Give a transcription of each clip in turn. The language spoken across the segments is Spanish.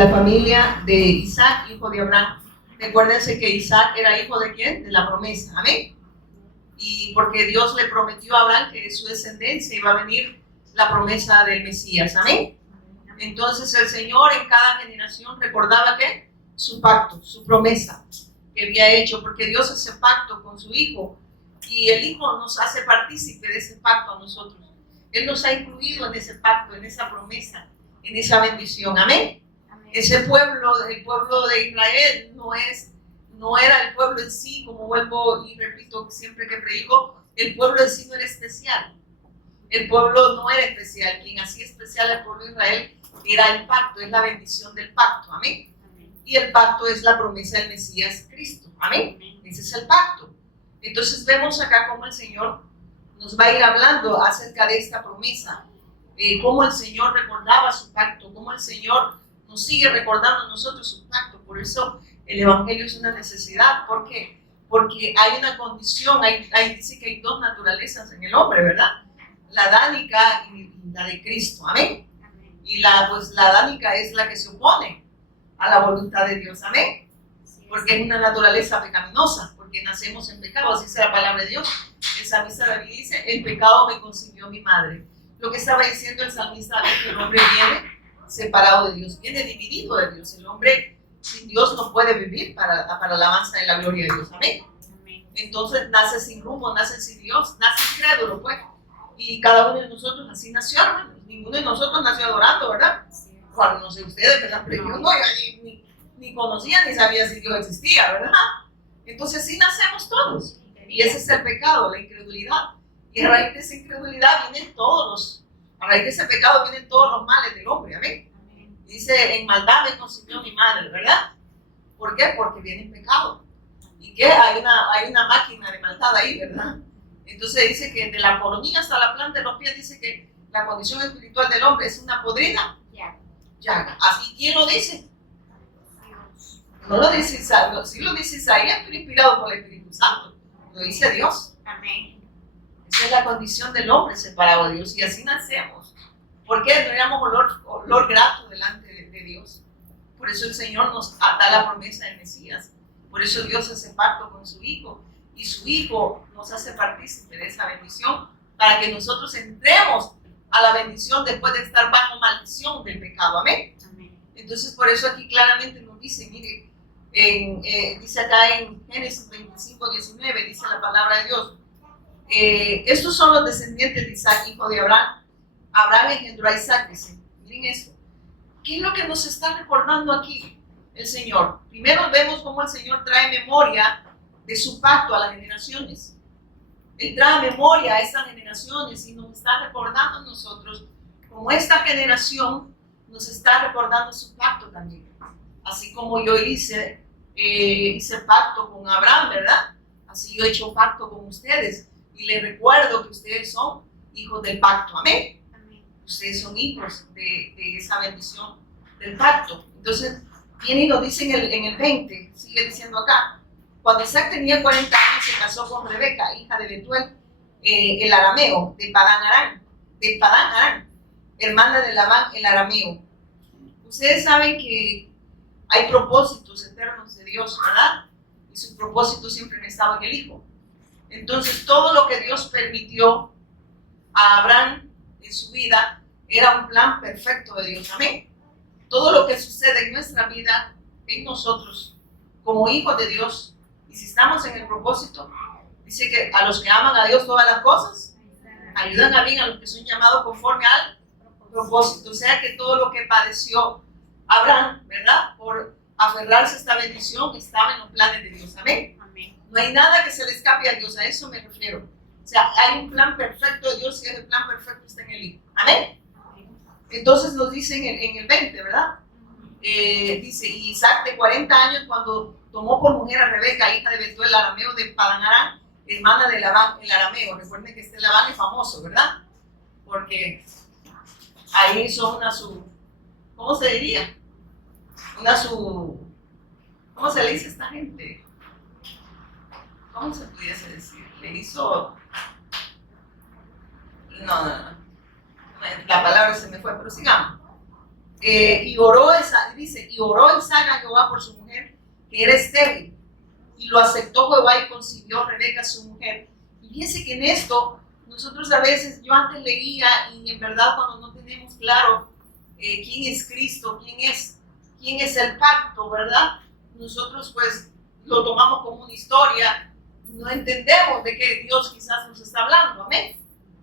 La familia de Isaac, hijo de Abraham. Recuérdense que Isaac era hijo de ¿quién? De la promesa, amén. Y porque Dios le prometió a Abraham que de su descendencia iba a venir la promesa del Mesías, amén. Entonces el Señor en cada generación recordaba que su pacto, su promesa que había hecho, porque Dios hace pacto con su Hijo y el Hijo nos hace partícipe de ese pacto a nosotros. Él nos ha incluido en ese pacto, en esa promesa, en esa bendición, amén. Ese pueblo, el pueblo de Israel, no era el pueblo en sí, como vuelvo y repito siempre que predico, el pueblo en sí no era especial. El pueblo no era especial. Quien hacía especial al pueblo de Israel era el pacto, es la bendición del pacto, amén. Y el pacto es la promesa del Mesías Cristo, amén. Ese es el pacto. Entonces vemos acá cómo el Señor nos va a ir hablando acerca de esta promesa, cómo el Señor recordaba su pacto, cómo el Señor nos sigue recordando a nosotros su pacto. Por eso el Evangelio es una necesidad. ¿Por qué? Porque hay una condición, dice que hay dos naturalezas en el hombre, ¿verdad? La adánica y la de Cristo, amén. Y la adánica es la que se opone a la voluntad de Dios, amén. Porque es una naturaleza pecaminosa, porque nacemos en pecado, así dice la palabra de Dios. El salmista David dice, el pecado me concibió mi madre. Lo que estaba diciendo el salmista David, que el hombre viene separado de Dios, viene dividido de Dios. El hombre sin Dios no puede vivir para la alabanza de la gloria de Dios, amén. Entonces nace sin rumbo, nace sin Dios, nace incrédulo, pues. Y cada uno de nosotros así nació, hermanos. Ninguno de nosotros nació adorando, ¿verdad? Bueno, no sé ustedes, ¿verdad? Pero yo no, ni conocía ni sabía si Dios existía, ¿verdad? Entonces sí nacemos todos. Y ese es el pecado, la incredulidad. Y a raíz de esa incredulidad a raíz de ese pecado vienen todos los males del hombre, amén. Dice, en maldad me concibió mi madre, ¿verdad? ¿Por qué? Porque viene el pecado. ¿Y qué? Hay una máquina de maldad ahí, ¿verdad? Entonces dice que de la coronilla hasta la planta de los pies, dice que la condición espiritual del hombre es una podrida llaga. ¿Así quién lo dice? No lo dice Isaías, sí lo dice Isaías, pero inspirado por el Espíritu Santo. Lo dice Dios. Amén. Esa es la condición del hombre separado de Dios y así nacemos. ¿Por qué? No éramos olor grato delante de Dios. Por eso el Señor nos da la promesa del Mesías. Por eso Dios hace pacto con su Hijo. Y su Hijo nos hace partícipe de esa bendición para que nosotros entremos a la bendición después de estar bajo maldición del pecado. Amén. Amén. Entonces por eso aquí claramente nos dice, mire, dice acá en Génesis 25:19, dice la palabra de Dios, estos son los descendientes de Isaac, hijo de Abraham. Abraham engendró a Isaac, dice. Miren esto. ¿Qué es lo que nos está recordando aquí el Señor? Primero vemos cómo el Señor trae memoria de su pacto a las generaciones. Él trae memoria a estas generaciones y nos está recordando a nosotros como esta generación nos está recordando su pacto también. Así como yo hice pacto con Abraham, ¿verdad? Así yo he hecho pacto con ustedes y les recuerdo que ustedes son hijos del pacto. Amén. Amén. Ustedes son hijos de esa bendición del pacto. Entonces viene y nos dice en el 20, sigue diciendo acá, cuando Isaac tenía 40 años se casó con Rebeca, hija de Betuel, el arameo, de Padán Aram, hermana de Labán, el arameo. Ustedes saben que hay propósitos eternos de Dios, ¿verdad? Y su propósito siempre ha estado en el Hijo. Entonces todo lo que Dios permitió a Abraham en su vida era un plan perfecto de Dios, amén. Todo lo que sucede en nuestra vida, en nosotros, como hijos de Dios, y si estamos en el propósito, dice que a los que aman a Dios todas las cosas ayudan a bien a los que son llamados conforme al propósito. O sea que todo lo que padeció Abraham, ¿verdad? Por aferrarse a esta bendición, estaba en los planes de Dios, amén. No hay nada que se le escape a Dios, a eso me refiero. O sea, hay un plan perfecto de Dios y ese plan perfecto está en el Hijo, amén. Entonces nos dice en el 20, ¿verdad? Dice, y Isaac de 40 años cuando tomó por mujer a Rebeca, hija de Betuel, el arameo de Padán Aram, hermana de Labán, el arameo. Recuerden que este Labán es famoso, ¿verdad? Porque ahí hizo ¿cómo se diría? ¿Cómo se le dice a esta gente? ¿Cómo se pudiese decir? Le hizo... No. La palabra se me fue, pero sigamos. y oró Isaac a Jehová por su mujer, que era estéril, y lo aceptó Jehová y concibió Rebeca su mujer. Y fíjense que en esto, nosotros a veces, yo antes leía, y en verdad cuando no tenemos claro quién es Cristo, quién es el pacto, ¿verdad? Nosotros pues lo tomamos como una historia, no entendemos de qué Dios quizás nos está hablando, amén.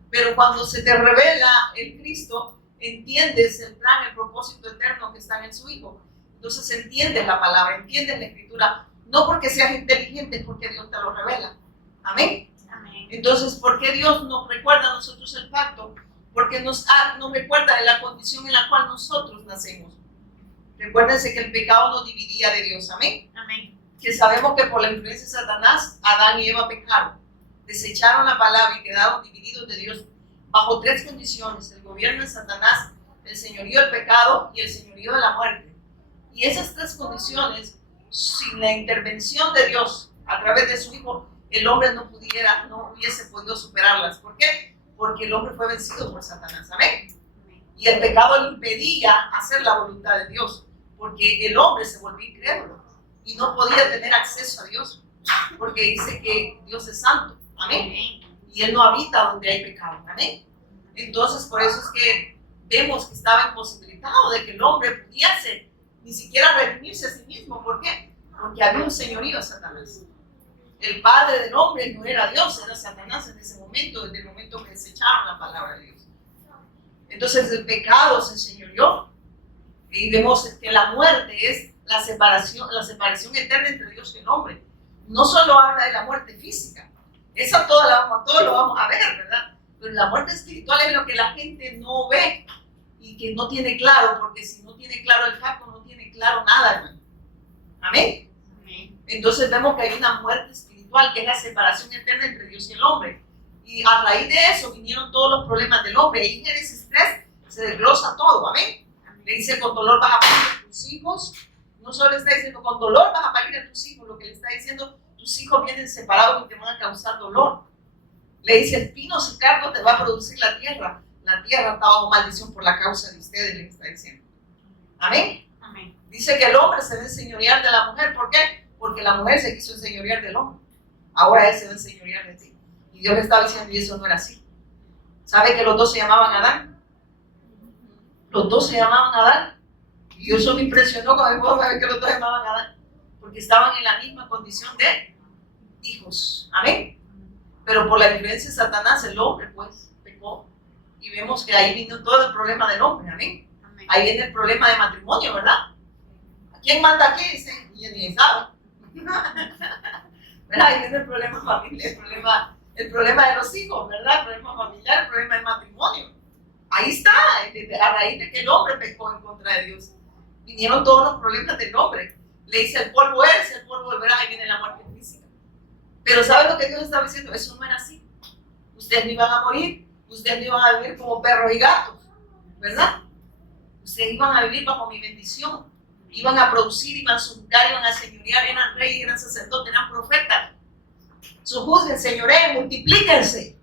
Pero cuando se te revela el Cristo, entiendes el plan, el propósito eterno que está en su Hijo. Entonces entiendes la palabra, entiendes la Escritura, no porque seas inteligente, es porque Dios te lo revela. Amén. Amén. Entonces, ¿por qué Dios nos recuerda a nosotros el pacto? Porque nos recuerda de la condición en la cual nosotros nacemos. Recuérdense que el pecado nos dividía de Dios. Amén. Amén. Que sabemos que por la influencia de Satanás, Adán y Eva pecaron, desecharon la palabra y quedaron divididos de Dios bajo 3 condiciones: el gobierno de Satanás, el señorío del pecado y el señorío de la muerte. Y esas 3 condiciones, sin la intervención de Dios a través de su Hijo, el hombre no hubiese podido superarlas. ¿Por qué? Porque el hombre fue vencido por Satanás. ¿Amén? Y el pecado le impedía hacer la voluntad de Dios, porque el hombre se volvió incrédulo y no podía tener acceso a Dios, porque dice que Dios es santo. Amén. Y Él no habita donde hay pecado. Amén. Entonces, por eso es que vemos que estaba imposibilitado de que el hombre pudiese ni siquiera redimirse a sí mismo. ¿Por qué? Porque había un señorío de Satanás. El padre del hombre no era Dios, era Satanás en ese momento, desde el momento que desecharon la palabra de Dios. Entonces el pecado se enseñoreó y vemos que la muerte es la separación eterna entre Dios y el hombre. No solo habla de la muerte física, eso todo lo vamos a ver, ¿verdad? Pero la muerte espiritual es lo que la gente no ve y que no tiene claro, porque si no tiene claro el pacto, no tiene claro nada, hermano. Amén. Amén. Entonces vemos que hay una muerte espiritual que es la separación eterna entre Dios y el hombre. Y a raíz de eso vinieron todos los problemas del hombre. Y en Génesis 3 se desglosa todo. Amén. Le dice: con dolor vas a parir a tus hijos. No solo le está diciendo con dolor vas a parir a tus hijos, lo que le está diciendo: tus hijos vienen separados y te van a causar dolor. Le dice: espinos y cardos te va a producir la tierra. La tierra está bajo maldición por la causa de ustedes, le está diciendo. Amén. Amén. Dice que el hombre se va a enseñorear de la mujer. ¿Por qué? Porque la mujer se quiso enseñorear del hombre. Ahora él se va a enseñorear de ti. Y Dios le estaba diciendo, y eso no era así. ¿Sabe que los dos se llamaban Adán? Los dos se llamaban Adán. Y eso me impresionó cuando me ver que los dos se llamaban Adán. Porque estaban en la misma condición de hijos. Amén. Pero por la influencia de Satanás, el hombre pues pecó. Y vemos que ahí vino todo el problema del hombre. Amén. Amén. Ahí viene el problema de matrimonio, ¿verdad? ¿Quién manda aquí? Dice, y ni sabe. Ahí viene el problema familiar, el problema de los hijos, ¿verdad? El problema familiar, el problema del matrimonio. Ahí está, a raíz de que el hombre pecó en contra de Dios. Vinieron todos los problemas del hombre. Le dice: el polvo eres, el polvo volverá, y viene la muerte física. Pero ¿saben lo que Dios estaba diciendo? Eso no era así. Ustedes no iban a morir, ustedes no iban a vivir como perros y gatos, ¿verdad? Ustedes iban a vivir bajo mi bendición. Iban a producir, iban a juzgar, iban a señorear, eran reyes, eran sacerdotes, eran profetas. Sojuzguen, señoreen, multiplíquense.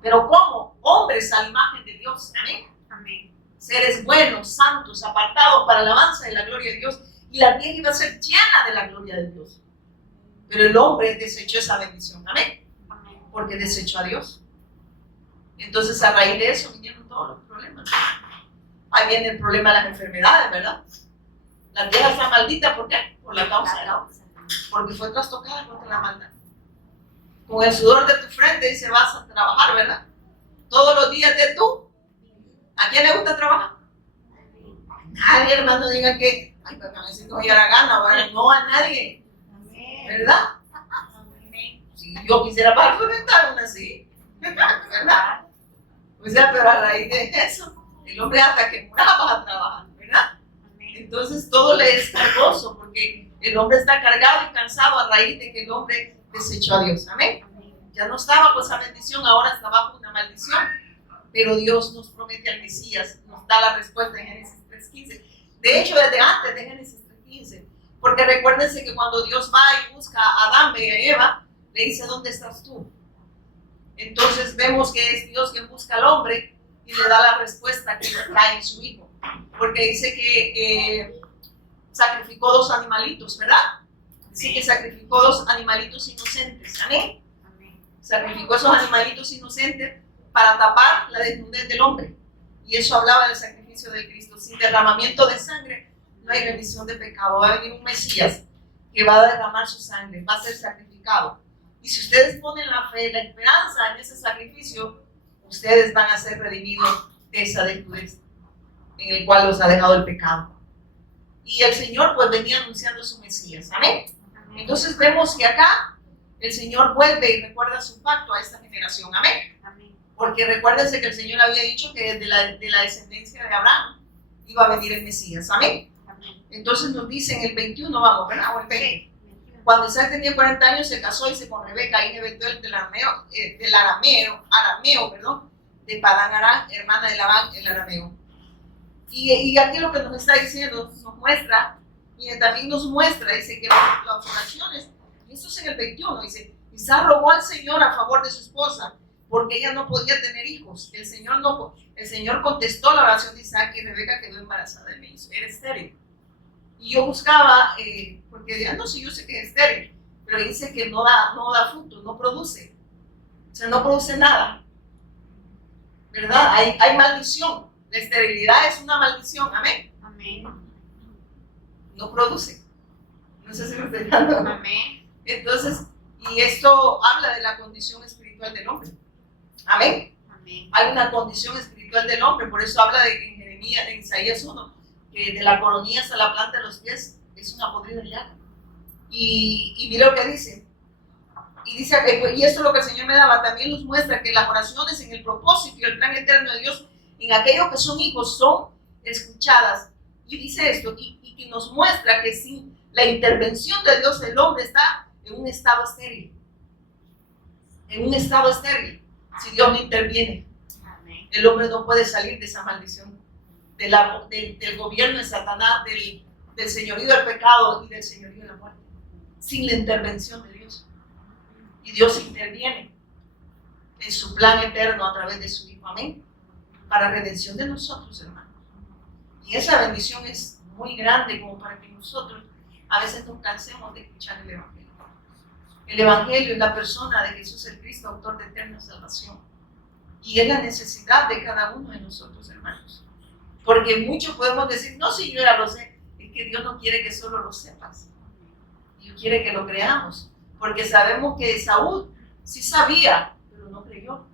Pero ¿cómo? Hombres a la imagen de Dios. Amén. Amén. Seres buenos, santos, apartados para la alabanza de la gloria de Dios. Y la tierra iba a ser llena de la gloria de Dios. Pero el hombre desechó esa bendición. Amén. Amén. Porque desechó a Dios. Entonces a raíz de eso vinieron todos los problemas. Ahí viene el problema de las enfermedades, ¿verdad? La tierra está maldita, ¿por qué? Por la causa del hombre. Porque fue trastocada contra la maldad. Con el sudor de tu frente dice: vas a trabajar, ¿verdad? Todos los días de tú. ¿A quién le gusta trabajar? Nadie, hermano, diga que, ay, pues a veces no voy a la gana, ¿verdad? No a nadie. ¿Verdad? Si yo quisiera pagar aún así, ¿verdad? O sea, pero a raíz de eso, el hombre hasta que moraba a trabajar, ¿verdad? Entonces todo le es cargoso porque el hombre está cargado y cansado a raíz de que el hombre desechó a Dios. Amén. Ya no estaba con esa bendición, ahora está bajo una maldición. Pero Dios nos promete al Mesías, nos da la respuesta en Génesis 3:15. De hecho, desde antes de Génesis 3:15. Porque recuérdense que cuando Dios va y busca a Adán y a Eva, le dice: ¿dónde estás tú? Entonces vemos que es Dios quien busca al hombre y le da la respuesta que está en su Hijo. porque dice que sacrificó 2 animalitos, ¿verdad? Dice que sacrificó 2 animalitos inocentes, amén. Sacrificó esos animalitos inocentes para tapar la desnudez del hombre. Y eso hablaba del sacrificio de Cristo. Sin derramamiento de sangre no hay remisión de pecado. Va a venir un Mesías que va a derramar su sangre, va a ser sacrificado. Y si ustedes ponen la fe, la esperanza en ese sacrificio, ustedes van a ser redimidos de esa desnudez en el cual los ha dejado el pecado. Y el Señor pues venía anunciando su Mesías, amén. Entonces vemos que acá el Señor vuelve y recuerda su pacto a esta generación, amén. Porque recuérdense que el Señor había dicho que de la descendencia de Abraham iba a venir el Mesías, amén. Entonces nos dice en el 21, vamos, ¿verdad? O el 20. Cuando Isaac tenía 40 años se casó y se con Rebeca, hija de Betuel del arameo, de Padán Aram, hermana de Labán, el arameo. Y aquí lo que nos está diciendo, nos muestra, y también nos muestra, dice que las oraciones, y esto es en el 21, dice, Isaac rogó al Señor a favor de su esposa, porque ella no podía tener hijos. El Señor contestó la oración de Isaac y Rebeca quedó embarazada y me hizo, era estéril. Y yo buscaba, porque ya no sé, yo sé que es estéril, pero dice que no da fruto, no produce. O sea, no produce nada. ¿Verdad? Hay maldición. La esterilidad es una maldición. Amén. Amén. No produce. No sé si me estoy dando. Amén. Entonces, y esto habla de la condición espiritual del hombre. Amén. Amén. Hay una condición espiritual del hombre, por eso habla en Jeremías, en Isaías 1, que de la coronilla hasta la planta de los pies es una podrida llaga. Y mira lo que dice. Y dice, y esto es lo que el Señor me daba, también nos muestra que las oraciones en el propósito y el plan eterno de Dios, en aquellos que son hijos, son escuchadas. Y dice esto, y que nos muestra que sin la intervención de Dios, el hombre está en un estado estéril. En un estado estéril. Si Dios no interviene, Amén. el hombre no puede salir de esa maldición. Del gobierno de Satanás, del señorío del pecado y del señorío de la muerte, sin la intervención de Dios. Y Dios interviene en su plan eterno a través de su Hijo, amén, para redención de nosotros, hermanos. Y esa bendición es muy grande como para que nosotros a veces nos cansemos de escuchar el Evangelio. El Evangelio es la persona de Jesús el Cristo, autor de eterna salvación. Y es la necesidad de cada uno de nosotros, hermanos. Porque muchos podemos decir, no, si yo ya lo sé, es que Dios no quiere que solo lo sepas. Dios quiere que lo creamos. Porque sabemos que Saúl sí sabía, pero no creyó.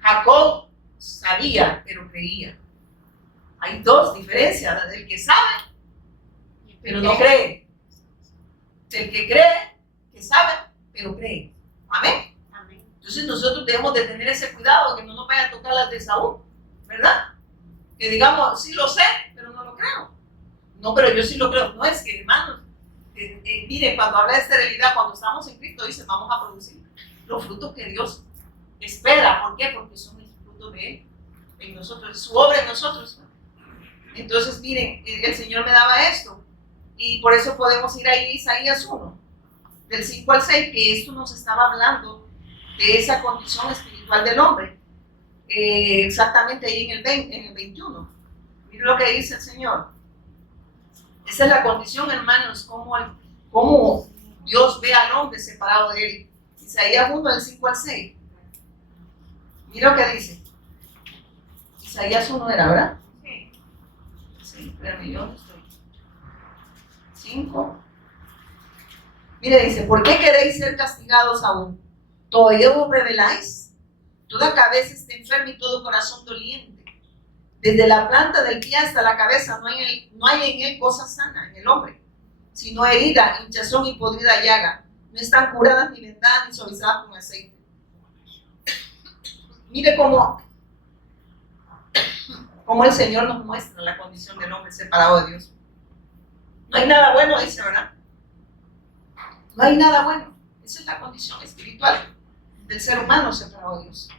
Jacob sabía, pero creía. Hay 2 diferencias, del que sabe, pero no cree. Del que cree, que sabe, pero cree. Amén. Amén. Entonces nosotros debemos de tener ese cuidado, que no nos vaya a tocar las de Saúl, ¿verdad? Que digamos, sí lo sé, pero no lo creo. No, pero yo sí lo creo. No, es que, hermanos, miren, cuando habla de esterilidad, cuando estamos en Cristo, dice, vamos a producir los frutos que Dios espera. ¿Por qué? Porque son el fruto de Él, en nosotros, su obra en nosotros. Entonces, miren, el Señor me daba esto. Y por eso podemos ir ahí a Isaías 1, del 5 al 6, que esto nos estaba hablando de esa condición espiritual del hombre. Exactamente ahí en el 21. Miren lo que dice el Señor. Esa es la condición, hermanos, como Dios ve al hombre separado de él. Isaías 1, del 5 al 6. Mira lo que dice. Isaías 1 era, ¿verdad? Sí, espérame, yo no estoy. 5. Mire, dice, ¿por qué queréis ser castigados aún? ¿Todavía os rebeláis? Toda cabeza está enferma y todo corazón doliente. Desde la planta del pie hasta la cabeza no hay en él cosa sana, en el hombre, sino herida, hinchazón y podrida llaga. No están curadas ni vendadas ni suavizadas con aceite. Mire cómo el Señor nos muestra la condición del hombre separado de Dios. No hay nada bueno, dice, ¿verdad? No hay nada bueno. Esa es la condición espiritual del ser humano separado de Dios.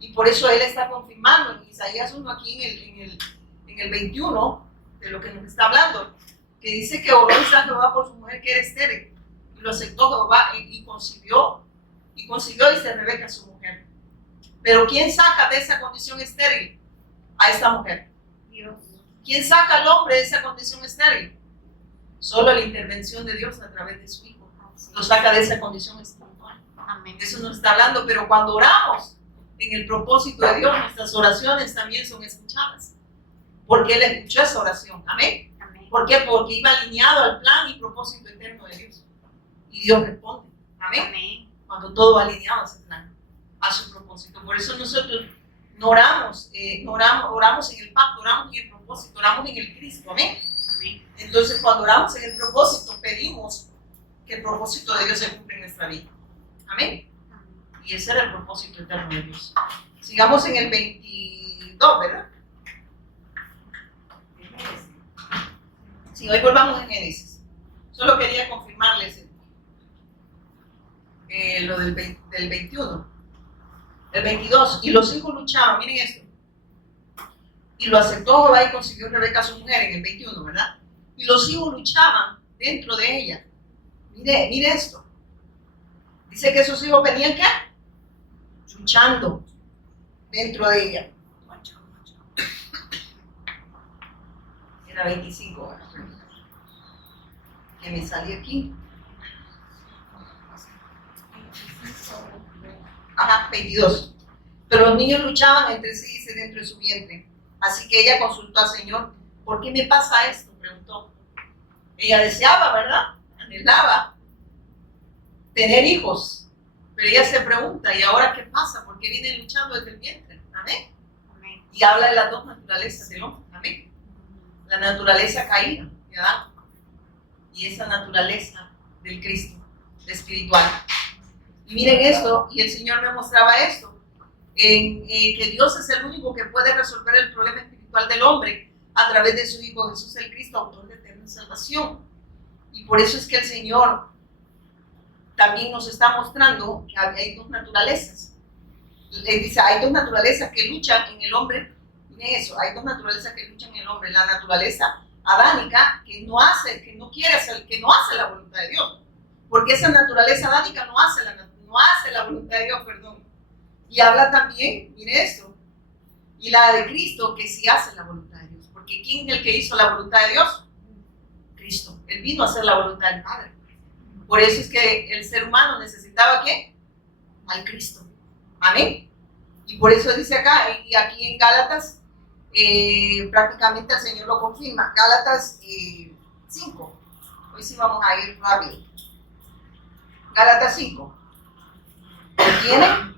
Y por eso Él está confirmando en Isaías 1 aquí en el 21, de lo que nos está hablando, que dice que oró Isaac a Jehová por su mujer que era estéril, y lo aceptó Jehová y concibió, dice Rebeca, su mujer. Pero ¿quién saca de esa condición estéril a esta mujer? Dios. ¿Quién saca al hombre de esa condición estéril? Solo la intervención de Dios a través de su Hijo lo saca de esa condición espiritual. Amén. Eso nos está hablando, pero cuando oramos en el propósito de Dios, nuestras oraciones también son escuchadas. Porque Él escuchó esa oración. Amén. Amén. ¿Por qué? Porque iba alineado al plan y propósito eterno de Dios. Y Dios responde. Amén. Amén. Cuando todo va alineado a ese plan, a su propósito. Por eso nosotros no oramos, oramos en el pacto, oramos en el propósito, oramos en el Cristo. Amén. Amén. Entonces, cuando oramos en el propósito, pedimos que el propósito de Dios se cumpla en nuestra vida. Amén. Y ese era el propósito eterno de Dios. Sigamos en el 22, ¿verdad? Sí, hoy volvamos en Génesis. Solo quería confirmarles lo del 21. El 22. Y los hijos luchaban, miren esto. Y lo aceptó Jehová y consiguió Rebeca a su mujer en el 21, ¿verdad? Y los hijos luchaban dentro de ella. Mire esto. Dice que esos hijos venían, ¿qué? Luchando dentro de ella. Era 25, ¿verdad? Que me salí aquí. Ajá, 22. Pero los niños luchaban entre sí, dice, dentro de su vientre. Así que ella consultó al Señor, ¿por qué me pasa esto? Preguntó. Ella deseaba, ¿verdad? Anhelaba tener hijos. Pero ella se pregunta, ¿y ahora qué pasa? ¿Por qué vienen luchando desde el vientre? Amén. Amén. Y habla de las dos naturalezas del hombre. Amén. La naturaleza caída de Adán y esa naturaleza del Cristo, espiritual. Y miren esto, y el Señor me mostraba esto, que Dios es el único que puede resolver el problema espiritual del hombre a través de su Hijo Jesús el Cristo, autor de eterna salvación. Y por eso es que el Señor también nos está mostrando que hay dos naturalezas. Le dice, hay dos naturalezas que luchan en el hombre. Miren eso, hay dos naturalezas que luchan en el hombre. La naturaleza adánica, que no hace la voluntad de Dios. Porque esa naturaleza adánica no hace la voluntad de Dios, perdón. Y habla también, mire esto, y la de Cristo, que sí hace la voluntad de Dios. Porque ¿quién es el que hizo la voluntad de Dios? Cristo. Él vino a hacer la voluntad del Padre. Por eso es que el ser humano necesitaba ¿qué? Al Cristo. Amén. Y por eso dice acá, y aquí en Gálatas, prácticamente el Señor lo confirma. Gálatas 5. Hoy sí vamos a ir rápido. Gálatas 5. ¿Lo tienen?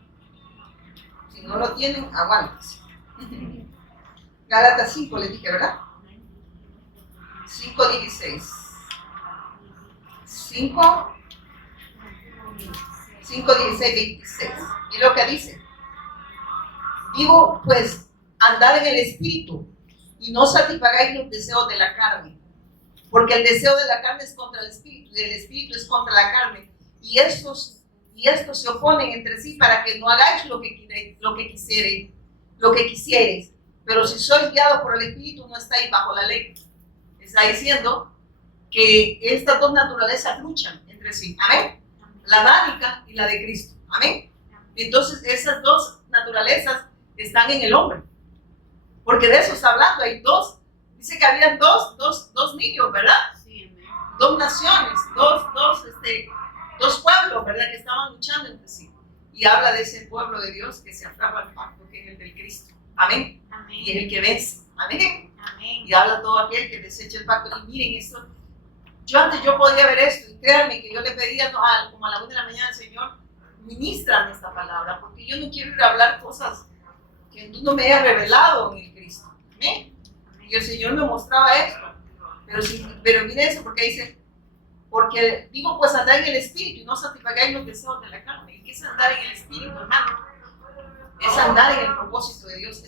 Si no lo tienen, aguántense. Gálatas 5 les dije, ¿verdad? 5:16. 5:16-26. Y lo que dice. Digo, pues, andad en el Espíritu y no satisfagáis los deseos de la carne. Porque el deseo de la carne es contra el Espíritu y el Espíritu es contra la carne. Y estos se oponen entre sí para que no hagáis lo que quisierais. Pero si sois guiados por el Espíritu, no estáis bajo la ley. Está diciendo que estas dos naturalezas luchan entre sí. Amén. La adánica y la de Cristo. Amén. Entonces esas dos naturalezas están en el hombre. Porque de eso está hablando. Hay dos. Dice que habían dos niños, ¿verdad? Sí, amén. Dos naciones, dos pueblos, ¿verdad? Que estaban luchando entre sí. Y habla de ese pueblo de Dios que se aferra al pacto, que es el del Cristo. Amén. Amén. Y es el que vence. Amén. Amén. Y habla todo aquel que desecha el pacto. Y miren esto. Yo podía ver esto. Y créanme que yo le pedía como a la 1 de la mañana, Señor, ministrame esta palabra. Porque yo no quiero ir a hablar cosas que tú no me hayas revelado en el Cristo. Amén. Y el Señor me mostraba esto. Pero mire eso, porque dice, porque digo, pues andar en el Espíritu y no satisfagáis los deseos de la carne. ¿Y qué es andar en el Espíritu, hermano? Es andar en el propósito de Dios.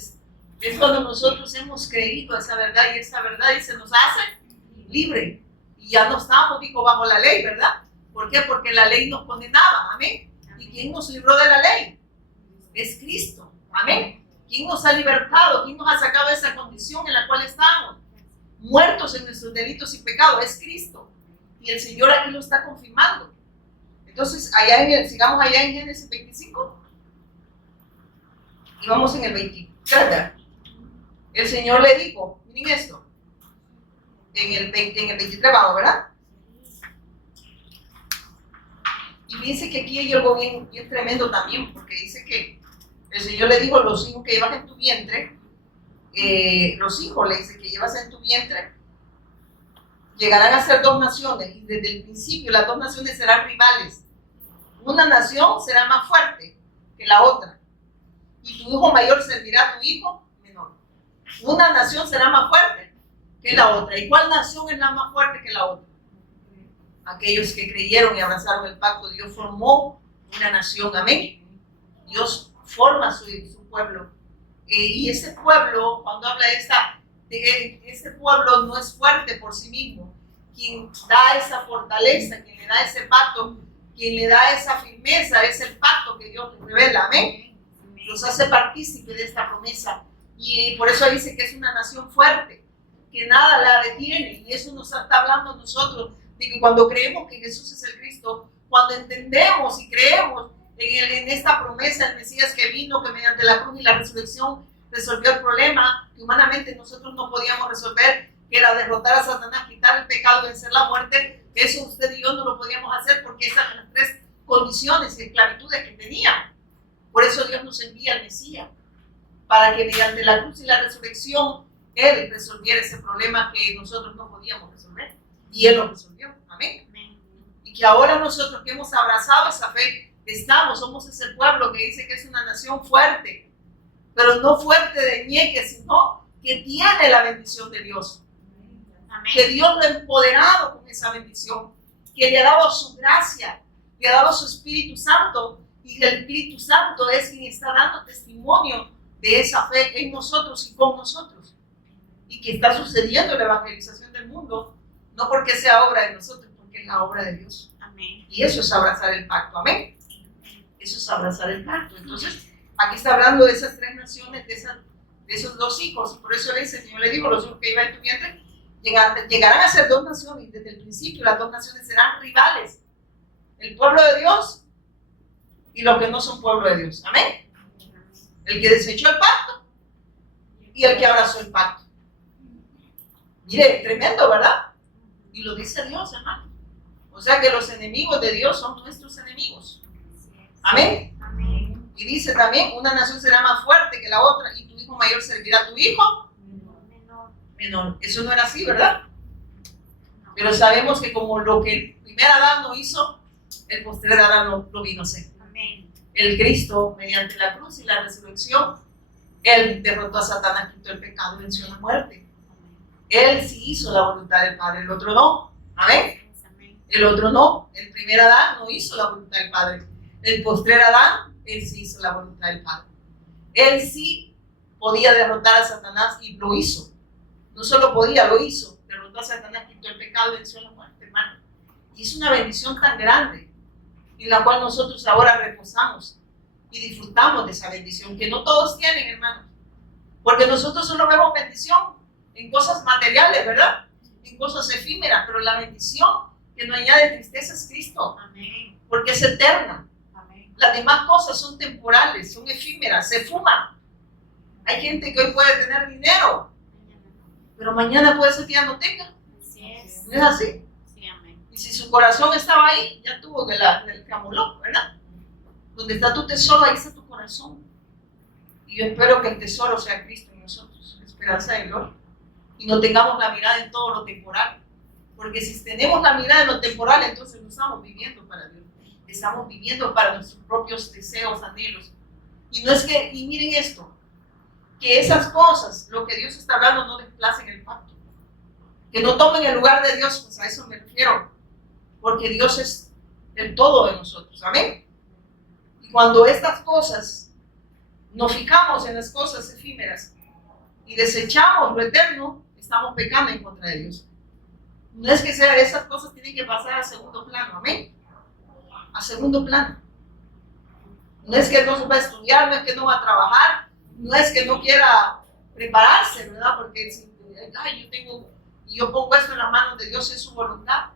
Es cuando nosotros hemos creído esa verdad y esa verdad y se nos hace libre. Y ya no estamos, bajo la ley, ¿verdad? ¿Por qué? Porque la ley nos condenaba. Amén. ¿Y quién nos libró de la ley? Es Cristo. Amén. ¿Quién nos ha libertado? ¿Quién nos ha sacado de esa condición en la cual estamos? Muertos en nuestros delitos y pecados. Es Cristo. Y el Señor aquí lo está confirmando. Entonces, sigamos allá en Génesis 25. Y vamos en el 23. El Señor le dijo, miren esto. en el 23, vamos, ¿verdad? Y dice que aquí hay algo bien tremendo también, porque dice que el Señor le dijo: los hijos que llevas en tu vientre, los hijos, le dice, que llevas en tu vientre, llegarán a ser dos naciones, y desde el principio las dos naciones serán rivales. Una nación será más fuerte que la otra, y tu hijo mayor servirá a tu hijo menor. Una nación será más fuerte que la otra. ¿Y cuál nación es la más fuerte que la otra? Aquellos que creyeron y abrazaron el pacto. Dios formó una nación, amén. Dios forma su pueblo. Y ese pueblo, cuando habla este pueblo no es fuerte por sí mismo. Quien da esa fortaleza, quien le da ese pacto, quien le da esa firmeza, es el pacto que Dios les revela, amén. Los hace partícipes de esta promesa. Y por eso dice que es una nación fuerte, que nada la detiene. Y eso nos está hablando a nosotros, de que cuando creemos que Jesús es el Cristo, cuando entendemos y creemos en esta promesa, el Mesías que vino, que mediante la cruz y la resurrección resolvió el problema que humanamente nosotros no podíamos resolver, que era derrotar a Satanás, quitar el pecado, vencer la muerte. Eso usted y yo no lo podíamos hacer, porque esas eran las tres condiciones y esclavitudes que teníamos. Por eso Dios nos envía al Mesías, para que mediante la cruz y la resurrección Él resolviera ese problema que nosotros no podíamos resolver. Y Él lo resolvió. Amén. Y que ahora nosotros que hemos abrazado esa fe, somos ese pueblo que dice que es una nación fuerte, pero no fuerte de ñeque, sino que tiene la bendición de Dios. Amén. Que Dios lo ha empoderado con esa bendición, que le ha dado su gracia, le ha dado su Espíritu Santo, y el Espíritu Santo es quien está dando testimonio de esa fe en nosotros y con nosotros, y que está sucediendo la evangelización del mundo, no porque sea obra de nosotros, porque es la obra de Dios. Amén. Y eso es abrazar el pacto, amén. Eso es abrazar el pacto. Entonces, aquí está hablando de esas tres naciones, de esos dos hijos, y por eso el Señor le dijo: los hijos que iban en tu vientre llegarán a ser dos naciones, y desde el principio las dos naciones serán rivales, el pueblo de Dios y los que no son pueblo de Dios, amén. El que desechó el pacto y el que abrazó el pacto. Mire, tremendo, ¿verdad? Y lo dice Dios, hermano. O sea que los enemigos de Dios son nuestros enemigos. Amén. Amén. Y dice también: una nación será más fuerte que la otra, y tu hijo mayor servirá a tu hijo menor. Eso no era así, ¿verdad? Pero sabemos que como lo que el primer Adán no hizo, el postrer Adán lo vino a hacer. Amén. El Cristo, mediante la cruz y la resurrección, Él derrotó a Satanás, quitó el pecado y venció la muerte. Él sí hizo la voluntad del Padre, el otro no. Amén. El otro no. El primer Adán no hizo la voluntad del Padre. El postrer Adán, él sí hizo la voluntad del Padre. Él sí podía derrotar a Satanás, y lo hizo. No solo podía, lo hizo. Derrotó a Satanás, quitó el pecado y venció la muerte, hermano. Y es una bendición tan grande, en la cual nosotros ahora reposamos y disfrutamos de esa bendición, que no todos tienen, hermanos. Porque nosotros solo vemos bendición en cosas materiales, ¿verdad? En cosas efímeras, pero la bendición que no añade tristeza es Cristo. Amén. Porque es eterna. Amén. Las demás cosas son temporales, son efímeras, se fuman. Hay gente que hoy puede tener dinero, pero mañana puede ser que ya no tenga. Así es. ¿No es así? Sí, amén. Y si su corazón estaba ahí, ya tuvo que el camulón, ¿verdad? Donde está tu tesoro, ahí está tu corazón. Y yo espero que el tesoro sea Cristo en nosotros, esperanza de gloria. Y no tengamos la mirada en todo lo temporal. Porque si tenemos la mirada en lo temporal, entonces no estamos viviendo para Dios. Estamos viviendo para nuestros propios deseos, anhelos. Y no es que, y miren esto, que esas cosas, lo que Dios está hablando, no desplacen el pacto. Que no tomen el lugar de Dios, pues a eso me refiero. Porque Dios es el todo de nosotros. Amén. Y cuando estas cosas, nos fijamos en las cosas efímeras y desechamos lo eterno, estamos pecando en contra de Dios. No es que sea, esas cosas tienen que pasar a segundo plano, amén. A segundo plano. No es que no va a estudiar, no es que no va a trabajar, no es que no quiera prepararse, ¿verdad? Porque si yo pongo esto en las manos de Dios, es su voluntad.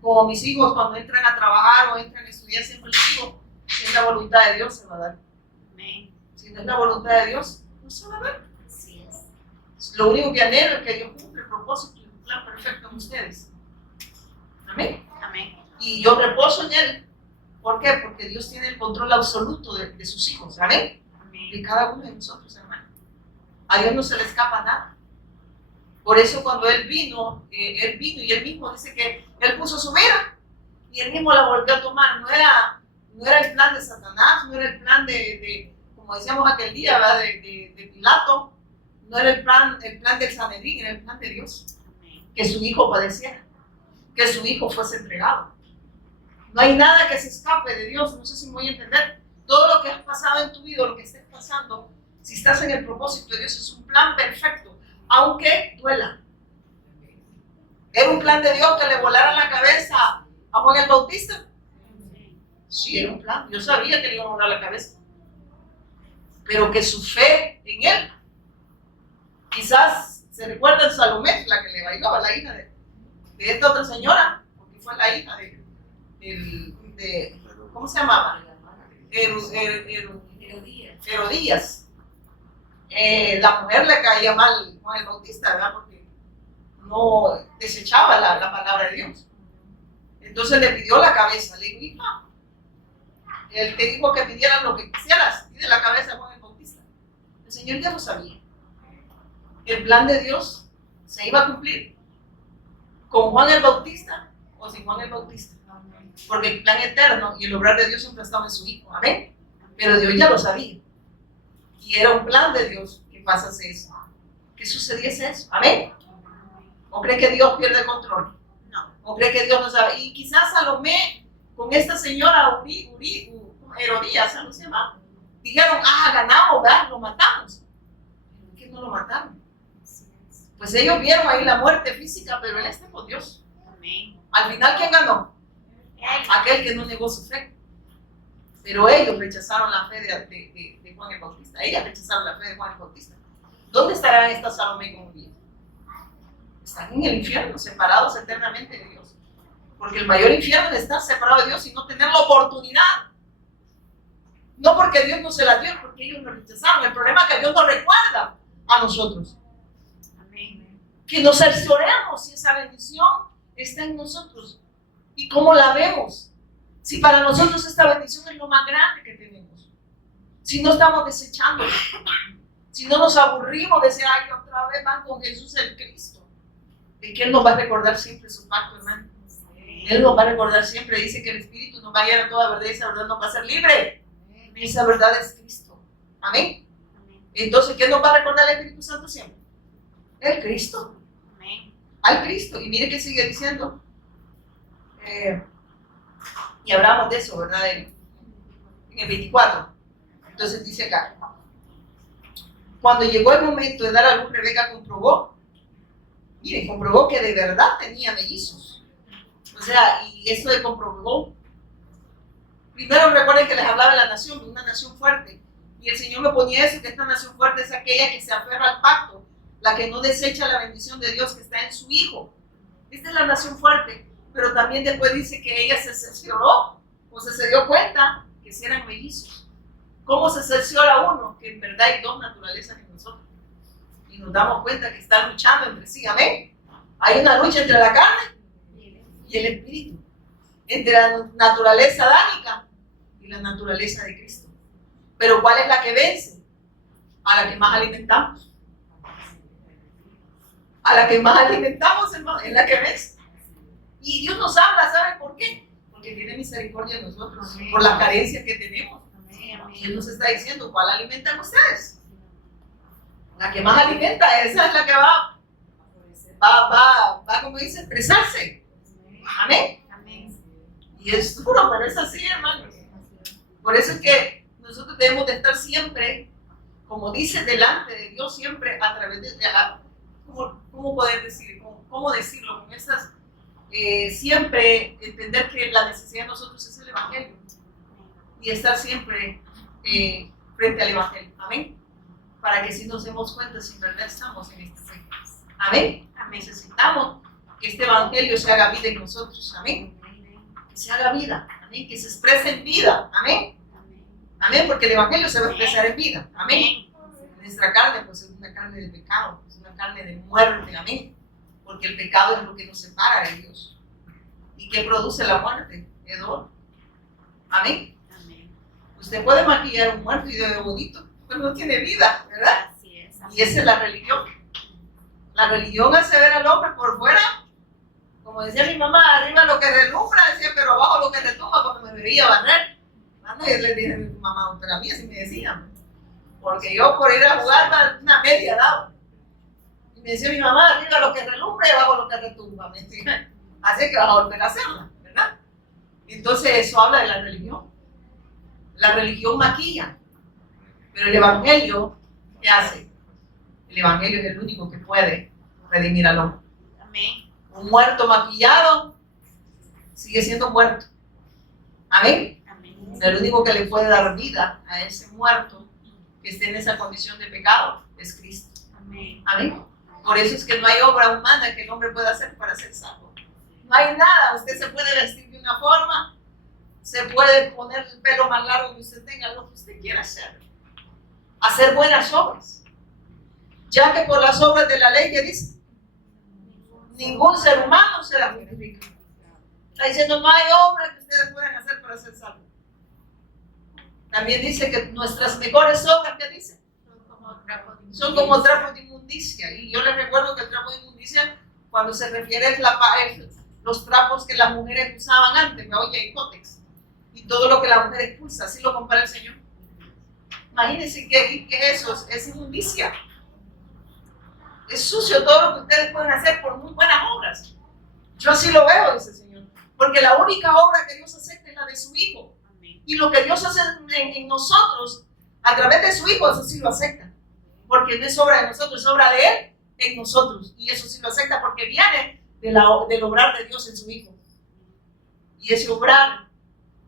Como mis hijos cuando entran a trabajar o entran a estudiar, siempre les digo: si es la voluntad de Dios, se va a dar. Amén. Si no es la voluntad de Dios, no se va a dar. Así es. Lo único que anhelo es que Dios cumpla el propósito plan perfecto en ustedes. Amén. Amén. Y yo reposo en Él. ¿Por qué? Porque Dios tiene el control absoluto de sus hijos. Amén. De cada uno de nosotros, hermano. A Dios no se le escapa nada. Por eso cuando Él vino y Él mismo dice que Él puso su vida y Él mismo la volvió a tomar. No era el plan de Satanás, no era el plan como decíamos aquel día, ¿verdad? De Pilato. No era el plan del Sanedrín, era el plan de Dios. Que su hijo padeciera, que su hijo fuese entregado. No hay nada que se escape de Dios. No sé si me voy a entender. Todo lo que has pasado en tu vida, lo que estés pasando, si estás en el propósito de Dios, es un plan perfecto, aunque duela. ¿Era un plan de Dios que le volara la cabeza a Juan el Bautista? Sí, era un plan. Yo sabía que le iba a volar la cabeza. Pero que su fe en Él, quizás se recuerda en Salomé, la que le bailó, la hija de esta otra señora, porque fue la hija de ¿cómo se llamaba? Herodías. La mujer le caía mal Juan el Bautista, ¿verdad? Porque no desechaba la palabra de Dios. Entonces le pidió la cabeza. Le dijo, hija, Él te dijo que pidieras lo que quisieras. Pide la cabeza de Juan el Bautista. El Señor ya lo sabía. El plan de Dios se iba a cumplir con Juan el Bautista o sin Juan el Bautista. Porque el plan eterno y el obrar de Dios siempre estaba en su Hijo. Amén. Pero Dios ya lo sabía. Y era un plan de Dios que pasase eso. Que sucediese eso. Amén. ¿O cree que Dios pierde el control? No. ¿O cree que Dios no sabe? Y quizás Salomé con esta señora Herodías, ¿no se llama? Dijeron, ganamos, ¿verdad? Lo matamos. ¿Por qué no lo mataron? Pues ellos vieron ahí la muerte física, pero él está con Dios. Amén. Al final, ¿quién ganó? Aquel que no negó su fe. Pero ellos rechazaron la fe de Juan el Bautista. Ellas rechazaron la fe de Juan el Bautista. ¿Dónde estarán estas Salomé como día? Están en el infierno, separados eternamente de Dios. Porque el mayor infierno es estar separado de Dios y no tener la oportunidad. No porque Dios no se la dio, porque ellos lo rechazaron. El problema es que Dios nos recuerda a nosotros. Amén. Que nos cercioremos si esa bendición está en nosotros. ¿Y cómo la vemos? Si para nosotros esta bendición es lo más grande que tenemos. Si no estamos desechando. Si no nos aburrimos de decir, ay, otra vez van con Jesús el Cristo. ¿De que Él nos va a recordar siempre su pacto, hermano? Él nos va a recordar siempre. Dice que el Espíritu nos va a guiar a toda verdad y esa verdad nos va a hacer libre. Y esa verdad es Cristo. Amén. Entonces, ¿qué nos va a recordar el Espíritu Santo siempre? El Cristo. Amén. Al Cristo. Y mire que sigue diciendo. Y hablamos de eso, ¿verdad? En el 24. Entonces dice acá. Cuando llegó el momento de dar a luz, Rebeca comprobó que de verdad tenía mellizos. O sea, y eso de comprobó. Primero recuerden que les hablaba de la nación, de una nación fuerte. Y el Señor me ponía eso, que esta nación fuerte es aquella que se aferra al pacto, la que no desecha la bendición de Dios que está en su Hijo. Esta es la nación fuerte. Pero también después dice que ella se cercioró, o se dio cuenta que si eran mellizos. ¿Cómo se cerciora uno? Que en verdad hay dos naturalezas en nosotros. Y nos damos cuenta que están luchando entre sí. Amén. Hay una lucha entre la carne y el espíritu. Entre la naturaleza adámica y la naturaleza de Cristo. Pero ¿cuál es la que vence? A la que más alimentamos. A la que más alimentamos, hermano, es la que vence. Y Dios nos habla, ¿saben por qué? Porque tiene misericordia de nosotros, amén, por las carencias que tenemos. Amén, amén. Él nos está diciendo, ¿cuál alimentan ustedes? La que más alimenta, esa es la que va, como dice, expresarse. Amén. Amén. Y es duro, pero es así, hermanos. Por eso es que nosotros debemos de estar siempre, como dice, delante de Dios, siempre a través de ¿cómo poder decir? ¿Cómo decirlo? Con esas... siempre entender que la necesidad de nosotros es el Evangelio y estar siempre frente al Evangelio, amén, para que si nos demos cuenta si en verdad estamos en este fe, amén. Necesitamos que este Evangelio se haga vida en nosotros, amén, que se haga vida, amén, que se exprese en vida, amén, amén, porque el Evangelio se va a expresar en vida, amén. Nuestra carne pues es una carne de pecado, es una carne de muerte, amén. porque el pecado es lo que nos separa de Dios. ¿Y qué produce la muerte? El dolor. Amén. Amén. Usted puede maquillar un muerto y de bonito, pero no tiene vida, ¿verdad? Así es. Y esa es la religión. La religión hace ver al hombre por fuera, como decía mi mamá, arriba lo que relumbra, decía, pero abajo lo que retumba, porque me veía barrer. Y yo le dije a mi mamá, pero a mí así me decían, porque yo por ir a jugar una media daba. Y me decía mi mamá, arriba lo que relumbra y abajo lo que retumba. Me decía, así que vas a volver a hacerla, ¿verdad? Entonces eso habla de la religión. La religión maquilla, pero el evangelio, ¿qué hace? El evangelio es el único que puede redimir al hombre. Amén. Un muerto maquillado sigue siendo muerto. Amén. Amén. El único que le puede dar vida a ese muerto que esté en esa condición de pecado es Cristo. Amén. Amén. Por eso es que no hay obra humana que el hombre pueda hacer para ser salvo. No hay nada. Usted se puede vestir de una forma, se puede poner el pelo más largo que usted tenga, lo que usted quiera hacer. Hacer buenas obras. Ya que por las obras de la ley, que dice, ningún ser humano será justificado. Está diciendo, no hay obra que ustedes puedan hacer para ser salvos. También dice que nuestras mejores obras, ¿qué dice? Son como trapos de inmundicia. Y yo les recuerdo que el trapo de inmundicia, cuando se refiere a los trapos que las mujeres usaban antes, olla y cótex, y todo lo que la mujer expulsa, así lo compara el Señor. Imagínense que eso es inmundicia. Es sucio todo lo que ustedes pueden hacer por muy buenas obras. Yo así lo veo, dice el Señor. Porque la única obra que Dios acepta es la de su Hijo. Amén. Y lo que Dios hace en nosotros, a través de su Hijo, eso sí lo acepta. Porque no es obra de nosotros, es obra de Él en nosotros. Y eso sí lo acepta porque viene del obrar de Dios en su Hijo. Y ese obrar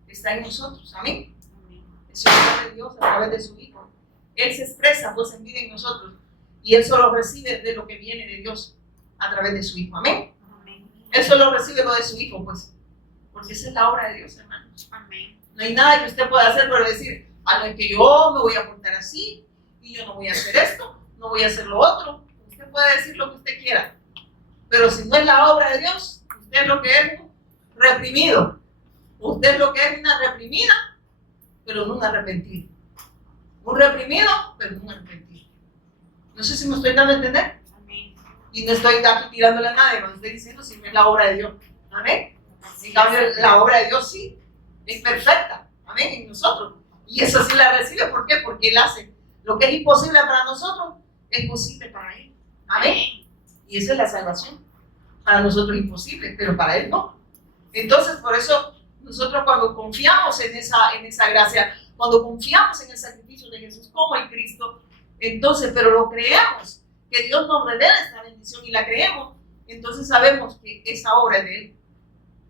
está en nosotros. Amén. Amén. Ese obrar de Dios a través de su Hijo. Él se expresa pues en vida en nosotros. Y Él solo recibe de lo que viene de Dios a través de su Hijo. Amén. Amén. Él solo recibe lo de su Hijo, pues. Porque esa es la obra de Dios, hermanos. Amén. No hay nada que usted pueda hacer por decir, no es que yo me voy a portar así, y yo no voy a hacer esto, no voy a hacer lo otro. Usted puede decir lo que usted quiera. Pero si no es la obra de Dios, usted es lo que es un reprimido. Usted es lo que es una reprimida, pero no un arrepentido. Un reprimido, pero no un arrepentido. No sé si me estoy dando a entender. Amén. Y no estoy tirándole a nadie, cuando estoy diciendo si no es la obra de Dios. Amén. En cambio, la obra de Dios sí es perfecta. Amén. En nosotros. Y eso sí la recibe. ¿Por qué? Porque Él hace lo que es imposible para nosotros, es posible para Él. Amén. Y esa es la salvación. Para nosotros es imposible, pero para Él no. Entonces, por eso, nosotros cuando confiamos en esa gracia, cuando confiamos en el sacrificio de Jesús como en Cristo, entonces, pero lo creemos, que Dios nos revela esta bendición y la creemos, entonces sabemos que esa obra es de Él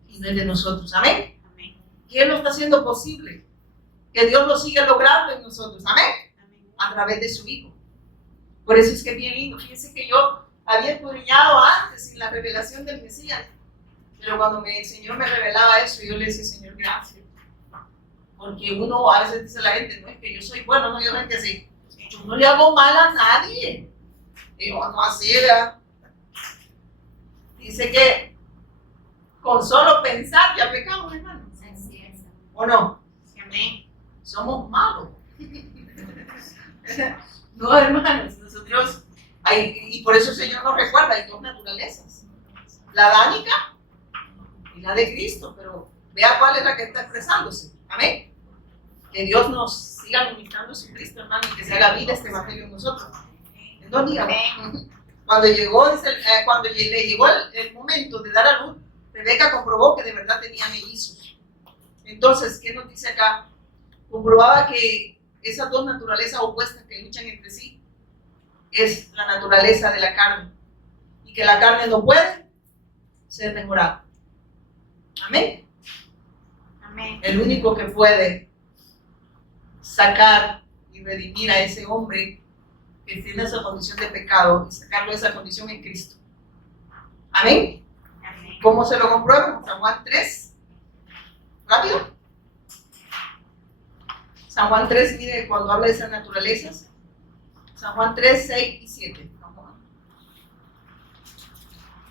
y no es de nosotros. Amén. Amén. Que Él lo está haciendo posible, que Dios lo sigue logrando en nosotros. Amén. Amén. A través de su Hijo. Por eso es que es bien lindo. Fíjense que yo había escudriñado antes sin la revelación del Mesías, pero cuando el Señor me revelaba eso, yo le decía, Señor, gracias. Porque uno a veces dice a la gente, no es que yo soy bueno, no, yo no es que así. Yo no le hago mal a nadie. Y yo, no así, ¿verdad? Dice que con solo pensar ya pecamos, hermano. Así es. ¿O no? Amén. Somos malos. No, hermanos, nosotros, y por eso el Señor nos recuerda, hay dos naturalezas. La adánica y la de Cristo, pero vea cuál es la que está expresándose. Amén. Que Dios nos siga ministrando su Cristo, hermano, y que se haga vida este evangelio en nosotros. En 2 días. Cuando le llegó el momento de dar a luz, Rebeca comprobó que de verdad tenía mellizos. Entonces, ¿qué nos dice acá? Comprobaba que esas dos naturalezas opuestas que luchan entre sí es la naturaleza de la carne y que la carne no puede ser mejorada. Amén. Amén. El único que puede sacar y redimir a ese hombre que tiene esa condición de pecado y sacarlo de esa condición en Cristo. Amén. Amén. ¿Cómo se lo comprueba? San Juan 3. Rápido. San Juan 3, mire, cuando habla de esas naturalezas. San Juan 3, 6 y 7.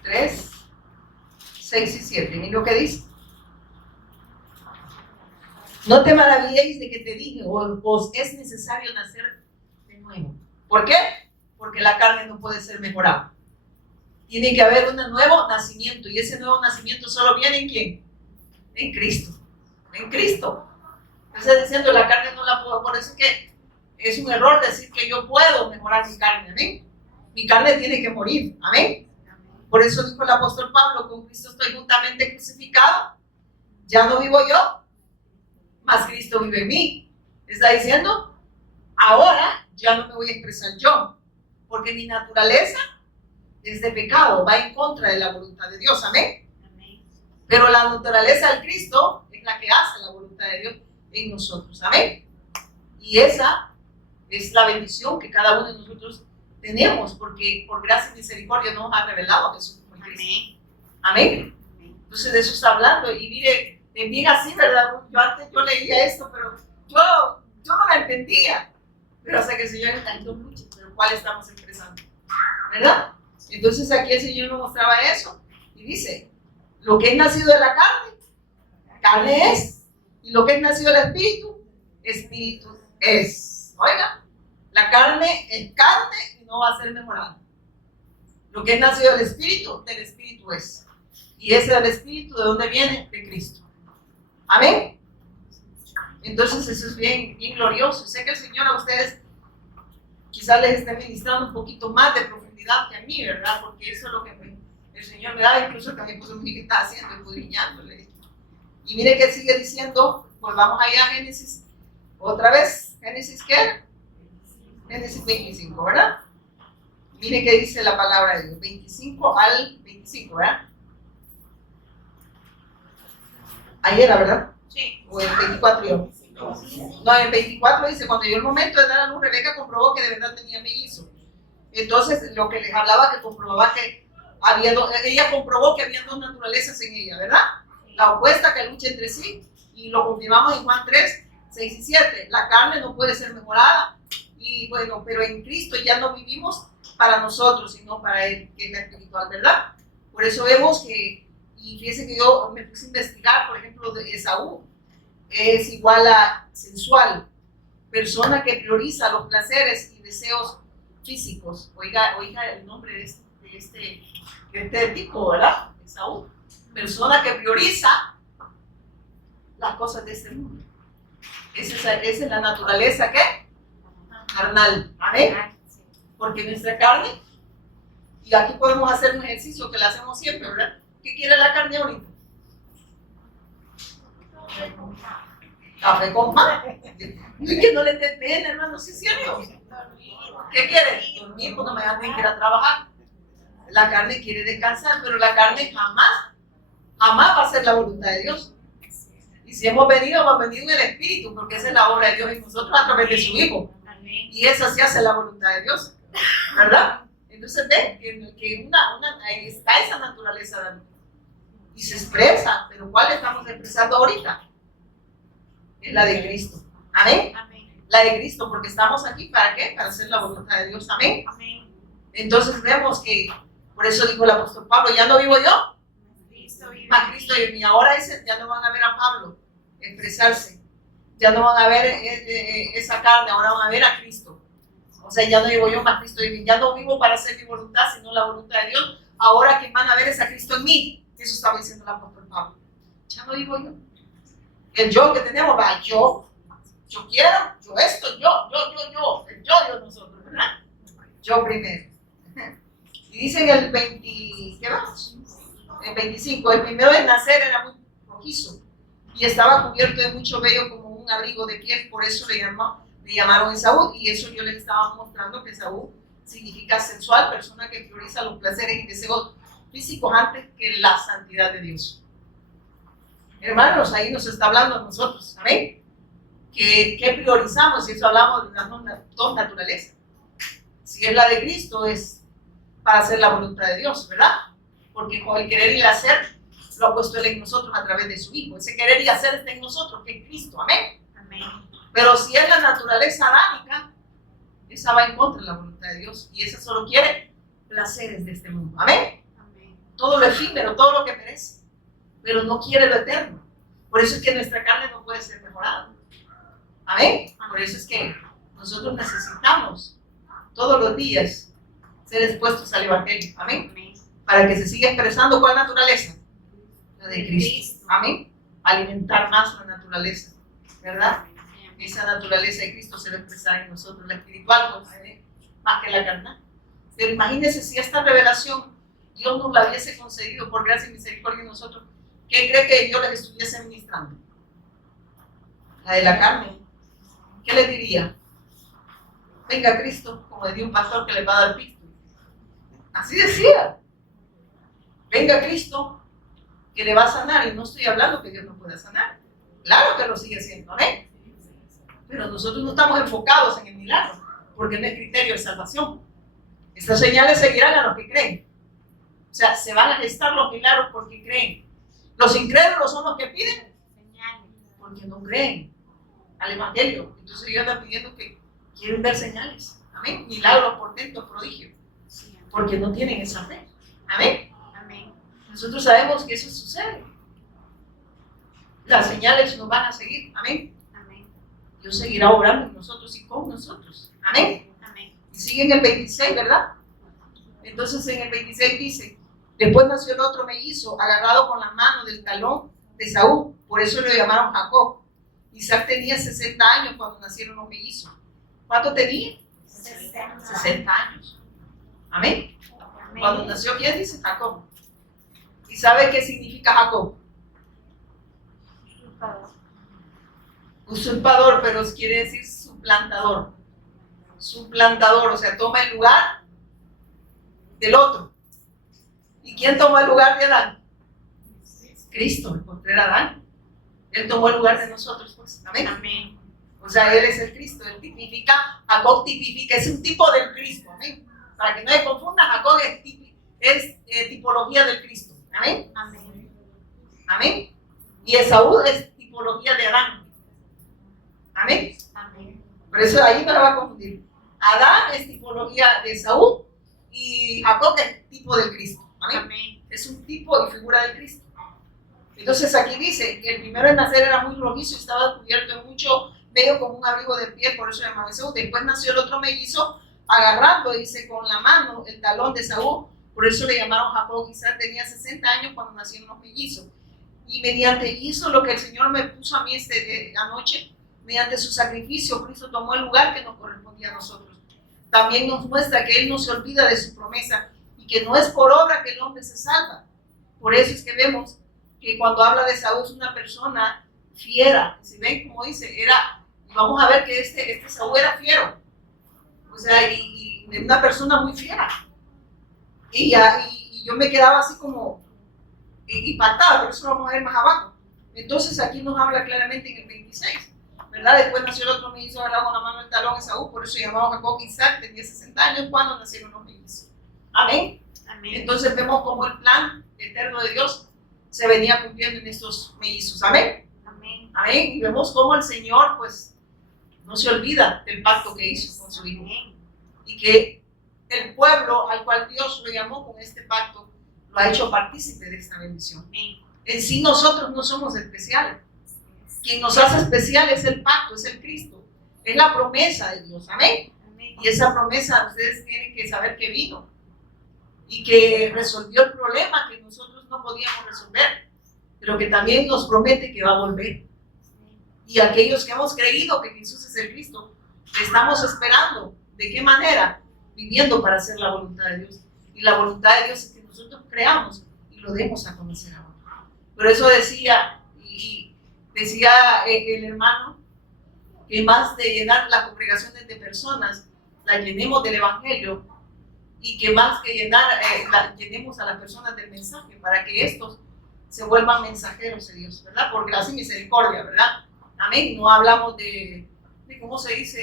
3, 6 y 7. Miren lo que dice. No te maravilléis de que te dije, os es necesario nacer de nuevo. ¿Por qué? Porque la carne no puede ser mejorada. Tiene que haber un nuevo nacimiento, y ese nuevo nacimiento solo viene ¿en quién? En Cristo. En Cristo. Está diciendo la carne no la puedo, por eso es que es un error decir que yo puedo mejorar mi carne, amén. Mi carne tiene que morir, amén. Por eso dijo el apóstol Pablo, con Cristo estoy juntamente crucificado, ya no vivo yo, mas Cristo vive en mí. Está diciendo, ahora ya no me voy a expresar yo, porque mi naturaleza es de pecado, va en contra de la voluntad de Dios, amén. Pero la naturaleza del Cristo es la que hace la voluntad de Dios en nosotros, amén. Y esa es la bendición que cada uno de nosotros tenemos, porque por gracia y misericordia nos ha revelado a Jesús como Cristo. Amén. Entonces de eso está hablando, y mire, bien así, ¿verdad? Yo leía esto, pero yo no la entendía, pero hasta que el Señor entendió mucho, pero ¿cuál estamos expresando? ¿Verdad? Entonces aquí el Señor nos mostraba eso, y dice, lo que es nacido de la carne, carne es, y lo que es nacido del espíritu, espíritu es. Oiga, la carne es carne y no va a ser mejorada. Lo que es nacido del espíritu es. Y ese del espíritu, ¿de dónde viene? De Cristo. Amén. Entonces eso es bien, bien glorioso. Sé que el Señor a ustedes quizás les esté ministrando un poquito más de profundidad que a mí, ¿verdad? Porque eso es lo que el Señor me da, incluso que a mi esposo me está haciendo, escudriñándole. Y mire que sigue diciendo, volvamos allá a Génesis, otra vez, Génesis ¿qué? Génesis 25, ¿verdad? Mire que dice la palabra de Dios, 25 al 25, ¿verdad? Ahí era, ¿verdad? Sí. O el 24 yo. No, el 24 dice, cuando llegó el momento de dar a luz, Rebeca comprobó que de verdad tenía mellizo. Entonces, lo que les hablaba, que comprobaba que ella comprobó que había dos naturalezas en ella, ¿verdad? La opuesta que lucha entre sí, y lo confirmamos en Juan 3, 6 y 7. La carne no puede ser mejorada, y bueno, pero en Cristo ya no vivimos para nosotros, sino para Él, que es la espiritual, ¿verdad? Por eso vemos que, y fíjense que yo me puse a investigar, por ejemplo, de Esaú, es igual a sensual, persona que prioriza los placeres y deseos físicos. Oiga el nombre de este tipo, ¿verdad? Esaú, persona que prioriza las cosas de este mundo. Esa es la naturaleza, ¿qué? Carnal, amén. Porque nuestra carne, y aquí podemos hacer un ejercicio que lo hacemos siempre, ¿verdad? ¿Qué quiere la carne ahorita? Café con pan. No es que no le dé pena, hermano, sí es cierto. ¿Qué quiere? Dormir porque mañana tiene que ir a trabajar. La carne quiere descansar, pero la carne jamás va a hacer la voluntad de Dios. Y si hemos venido en el Espíritu, porque esa es la obra de Dios en nosotros a través de su Hijo. Y esa sí hace la voluntad de Dios, ¿verdad? Entonces ve que ahí está esa naturaleza de Dios. Y se expresa, pero ¿cuál estamos expresando ahorita? Es la de Cristo. ¿Amén? La de Cristo, porque estamos aquí, ¿para qué? Para hacer la voluntad de Dios. ¿Amén? Entonces vemos que, por eso dijo el apóstol Pablo, ya no vivo yo, mas Cristo vive en mí. Ahora ya no van a ver a Pablo expresarse, ya no van a ver esa carne, ahora van a ver a Cristo. O sea, ya no vivo yo, mas Cristo vive en mí. Ya no vivo para hacer mi voluntad, sino la voluntad de Dios. Ahora quien van a ver es a Cristo en mí. Eso estaba diciendo el apóstol Pablo. Ya no vivo yo. El yo que tenemos, va, yo quiero, yo esto, yo, el yo de nosotros, ¿verdad? Yo primero. Y dicen el 20, ¿qué vamos? El 25, el primero de nacer era muy rojizo y estaba cubierto de mucho vello como un abrigo de piel, por eso le llamaron Esaú, y eso yo les estaba mostrando que Esaú significa sensual, persona que prioriza los placeres y deseos físicos antes que la santidad de Dios. Hermanos, ahí nos está hablando a nosotros, ¿amén? ¿Qué priorizamos? Y eso hablamos de las dos naturalezas. Si es la de Cristo, es para hacer la voluntad de Dios, ¿verdad? Porque con el querer y el hacer lo ha puesto Él en nosotros a través de su Hijo. Ese querer y hacer está en nosotros, que es Cristo, ¿amén? Pero si es la naturaleza adámica, esa va en contra de la voluntad de Dios, y esa solo quiere placeres de este mundo, ¿amén? todo lo efímero, todo lo que merece, pero no quiere lo eterno. Por eso es que nuestra carne no puede ser mejorada. Amén. Por eso es que nosotros necesitamos todos los días ser expuestos al Evangelio. Amén. Amén. Para que se siga expresando ¿cuál naturaleza? La de Cristo. Amén. Alimentar más la naturaleza, ¿verdad? Esa naturaleza de Cristo se va a expresar en nosotros, la espiritual, pues, más que la carnal. Pero imagínense si esta revelación Dios nos la hubiese concedido por gracia y misericordia en nosotros, ¿qué cree que Dios les estuviese ministrando? La de la carne. ¿Qué les diría? Venga Cristo, como decía un pastor que le va a dar Cristo. Así decía. Venga Cristo, que le va a sanar. Y no estoy hablando que Dios no pueda sanar. Claro que lo sigue haciendo, ¿eh? Pero nosotros no estamos enfocados en el milagro, porque no es criterio de salvación. Estas señales seguirán a los que creen. O sea, se van a gestar los milagros porque creen. Los incrédulos son los que piden porque no creen al Evangelio. Entonces Dios está pidiendo que quieren ver señales. Amén. Milagros, portentos, prodigios. Porque no tienen esa fe. Amén. Amén. Nosotros sabemos que eso sucede. Las señales nos van a seguir. Amén. Amén. Dios seguirá obrando en nosotros y con nosotros. Amén. Amén. Y sigue en el 26, ¿verdad? Entonces en el 26 dice, después nació el otro mellizo, agarrado con la mano del talón de Saúl, por eso lo llamaron Jacob. Isaac tenía 60 años cuando nacieron los mellizos. ¿Cuánto tenía? 60 años. Amén. Amén. Cuando nació, ¿quién dice? Jacob. ¿Y sabe qué significa Jacob? Usurpador, pero quiere decir suplantador. Suplantador, o sea, toma el lugar del otro. ¿Y quién tomó el lugar de Adán? Cristo, el postrer Adán. Él tomó el lugar de nosotros, pues. Amén. Amén. O sea, Él es el Cristo. Él tipifica, Jacob tipifica, es un tipo del Cristo. Amén. Para que no se confunda, Jacob es tipología del Cristo. Amén. Amén. Amén. Y Esaú es tipología de Adán. Amén. Amén. Por eso ahí no la va a confundir. Adán es tipología de Esaú y Jacob es tipo del Cristo. Amén. Amén. Es un tipo y figura del Cristo. Entonces aquí dice que el primero en nacer era muy rojizo y estaba cubierto de mucho vello como un abrigo de piel, por eso se llamaba Esaú. Después nació el otro mellizo agarrando, dice, con la mano el talón de Esaú, por eso le llamaron Jacob. Isaac tenía 60 años cuando nacieron los mellizos. Y mediante hizo lo que el Señor me puso a mí anoche, mediante su sacrificio, Cristo tomó el lugar que nos correspondía a nosotros. También nos muestra que Él no se olvida de su promesa y que no es por obra que el hombre se salva. Por eso es que vemos que cuando habla de Saúl es una persona fiera. Si ven, como dice, vamos a ver que este Saúl era fiero. O sea, y una persona muy fiera. Y yo me quedaba así como impactada, por eso lo vamos a ver más abajo. Entonces aquí nos habla claramente en el 26, ¿verdad? Después nació el otro mellizo agarrado con la mano del talón de Saúl, por eso llamaba Jacob. Isaac tenía 60 años cuando nacieron los mellizos. Amén. Amén. Entonces vemos cómo el plan eterno de Dios se venía cumpliendo en estos mellizos. Amén. Amén. Amén. Y vemos cómo el Señor, pues, no se olvida del pacto que hizo con su Hijo. Y que el pueblo al cual Dios lo llamó con este pacto lo ha hecho partícipe de esta bendición. Amén. En sí nosotros no somos especiales. Quien nos hace especial es el pacto, es el Cristo. Es la promesa de Dios. Amén. Amén. Y esa promesa ustedes tienen que saber que vino y que resolvió el problema que nosotros no podíamos resolver, pero que también nos promete que va a volver. Y aquellos que hemos creído que Jesús es el Cristo, le estamos esperando. ¿De qué manera? Viviendo para hacer la voluntad de Dios. Y la voluntad de Dios es que nosotros creamos y lo demos a conocer a otros. Por eso decía el hermano, que más de llenar las congregaciones de personas, la llenemos del Evangelio, y que más que llenemos a las personas del mensaje, para que estos se vuelvan mensajeros de Dios, ¿verdad? Por gracia y misericordia, ¿verdad? Amén. No hablamos de ¿cómo se dice?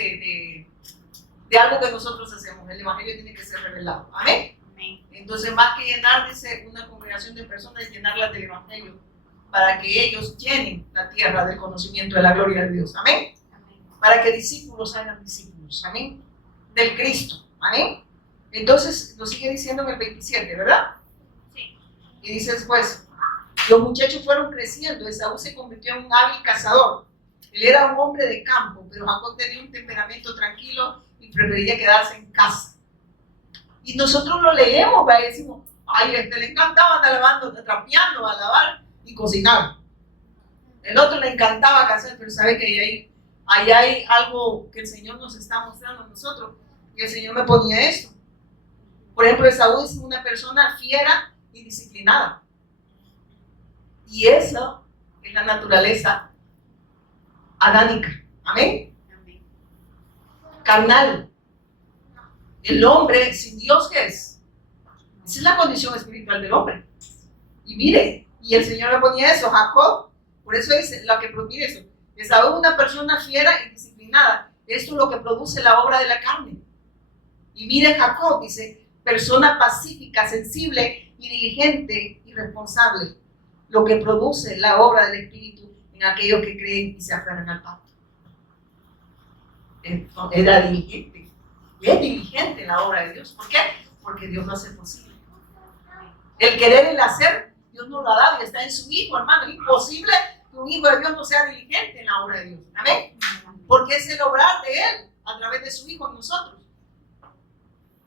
De algo que nosotros hacemos. El Evangelio tiene que ser revelado. Amén. Amén. Entonces, más que llenar, dice, una congregación de personas, llenarlas del Evangelio, para que ellos llenen la tierra del conocimiento de la gloria de Dios. Amén. Amén. Para que discípulos hagan discípulos. Amén. Del Cristo. Amén. Entonces, lo sigue diciendo en el 27, ¿verdad? Sí. Y dice después, los muchachos fueron creciendo, Esaú se convirtió en un hábil cazador. Él era un hombre de campo, pero Jacob tenía un temperamento tranquilo y prefería quedarse en casa. Y nosotros lo leemos, ¿verdad? Y decimos, ay, a este le encantaba andar lavando, trapeando, a lavar y cocinar. El otro le encantaba cazar, pero sabe que ahí hay algo que el Señor nos está mostrando a nosotros. Y el Señor me ponía esto. Por ejemplo, Esaú es una persona fiera y disciplinada. Y eso es la naturaleza adánica. Amén. Amén. Carnal. El hombre sin Dios, ¿qué es? Esa es la condición espiritual del hombre. Y mire, y el Señor me ponía eso, Jacob, por eso es lo que produce eso. Esaú es una persona fiera y disciplinada. Esto es lo que produce la obra de la carne. Y mire Jacob, dice, persona pacífica, sensible y diligente y responsable. Lo que produce la obra del Espíritu en aquellos que creen y se aferran al pacto. Era diligente. Y es diligente en la obra de Dios. ¿Por qué? Porque Dios lo hace posible. El querer y el hacer, Dios nos lo ha dado y está en su Hijo, hermano. Es imposible que un hijo de Dios no sea diligente en la obra de Dios. Amén. Porque es el obrar de Él a través de su Hijo en nosotros.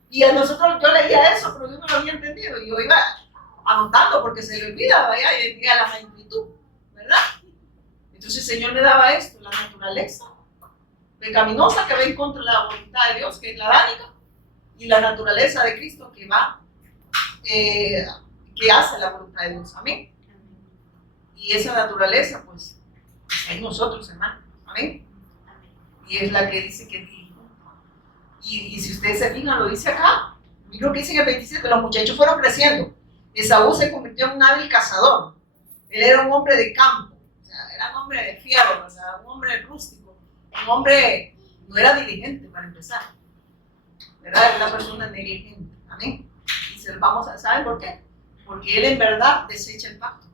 Y a nosotros, yo leía eso, pero yo no lo había entendido. Y yo iba anotando porque se le olvida, vaya, y llega la magnitud, ¿verdad? Entonces el Señor me daba esto, la naturaleza pecaminosa que va en contra de la voluntad de Dios, que es la adánica, y la naturaleza de Cristo que va, que hace la voluntad de Dios. Amén. Y esa naturaleza, pues, está en nosotros, hermano. Amén. Y es la que dice que y si ustedes se fijan, lo dice acá. Mira lo que dice en el 27, los muchachos fueron creciendo. Esaú se convirtió en un hábil cazador. Él era un hombre de campo, o sea, era un hombre de fierro, o sea, un hombre rústico, un hombre, no era diligente para empezar, ¿verdad? Era una persona negligente, amén. Y se lo vamos a saber por qué, porque él en verdad desecha el pacto.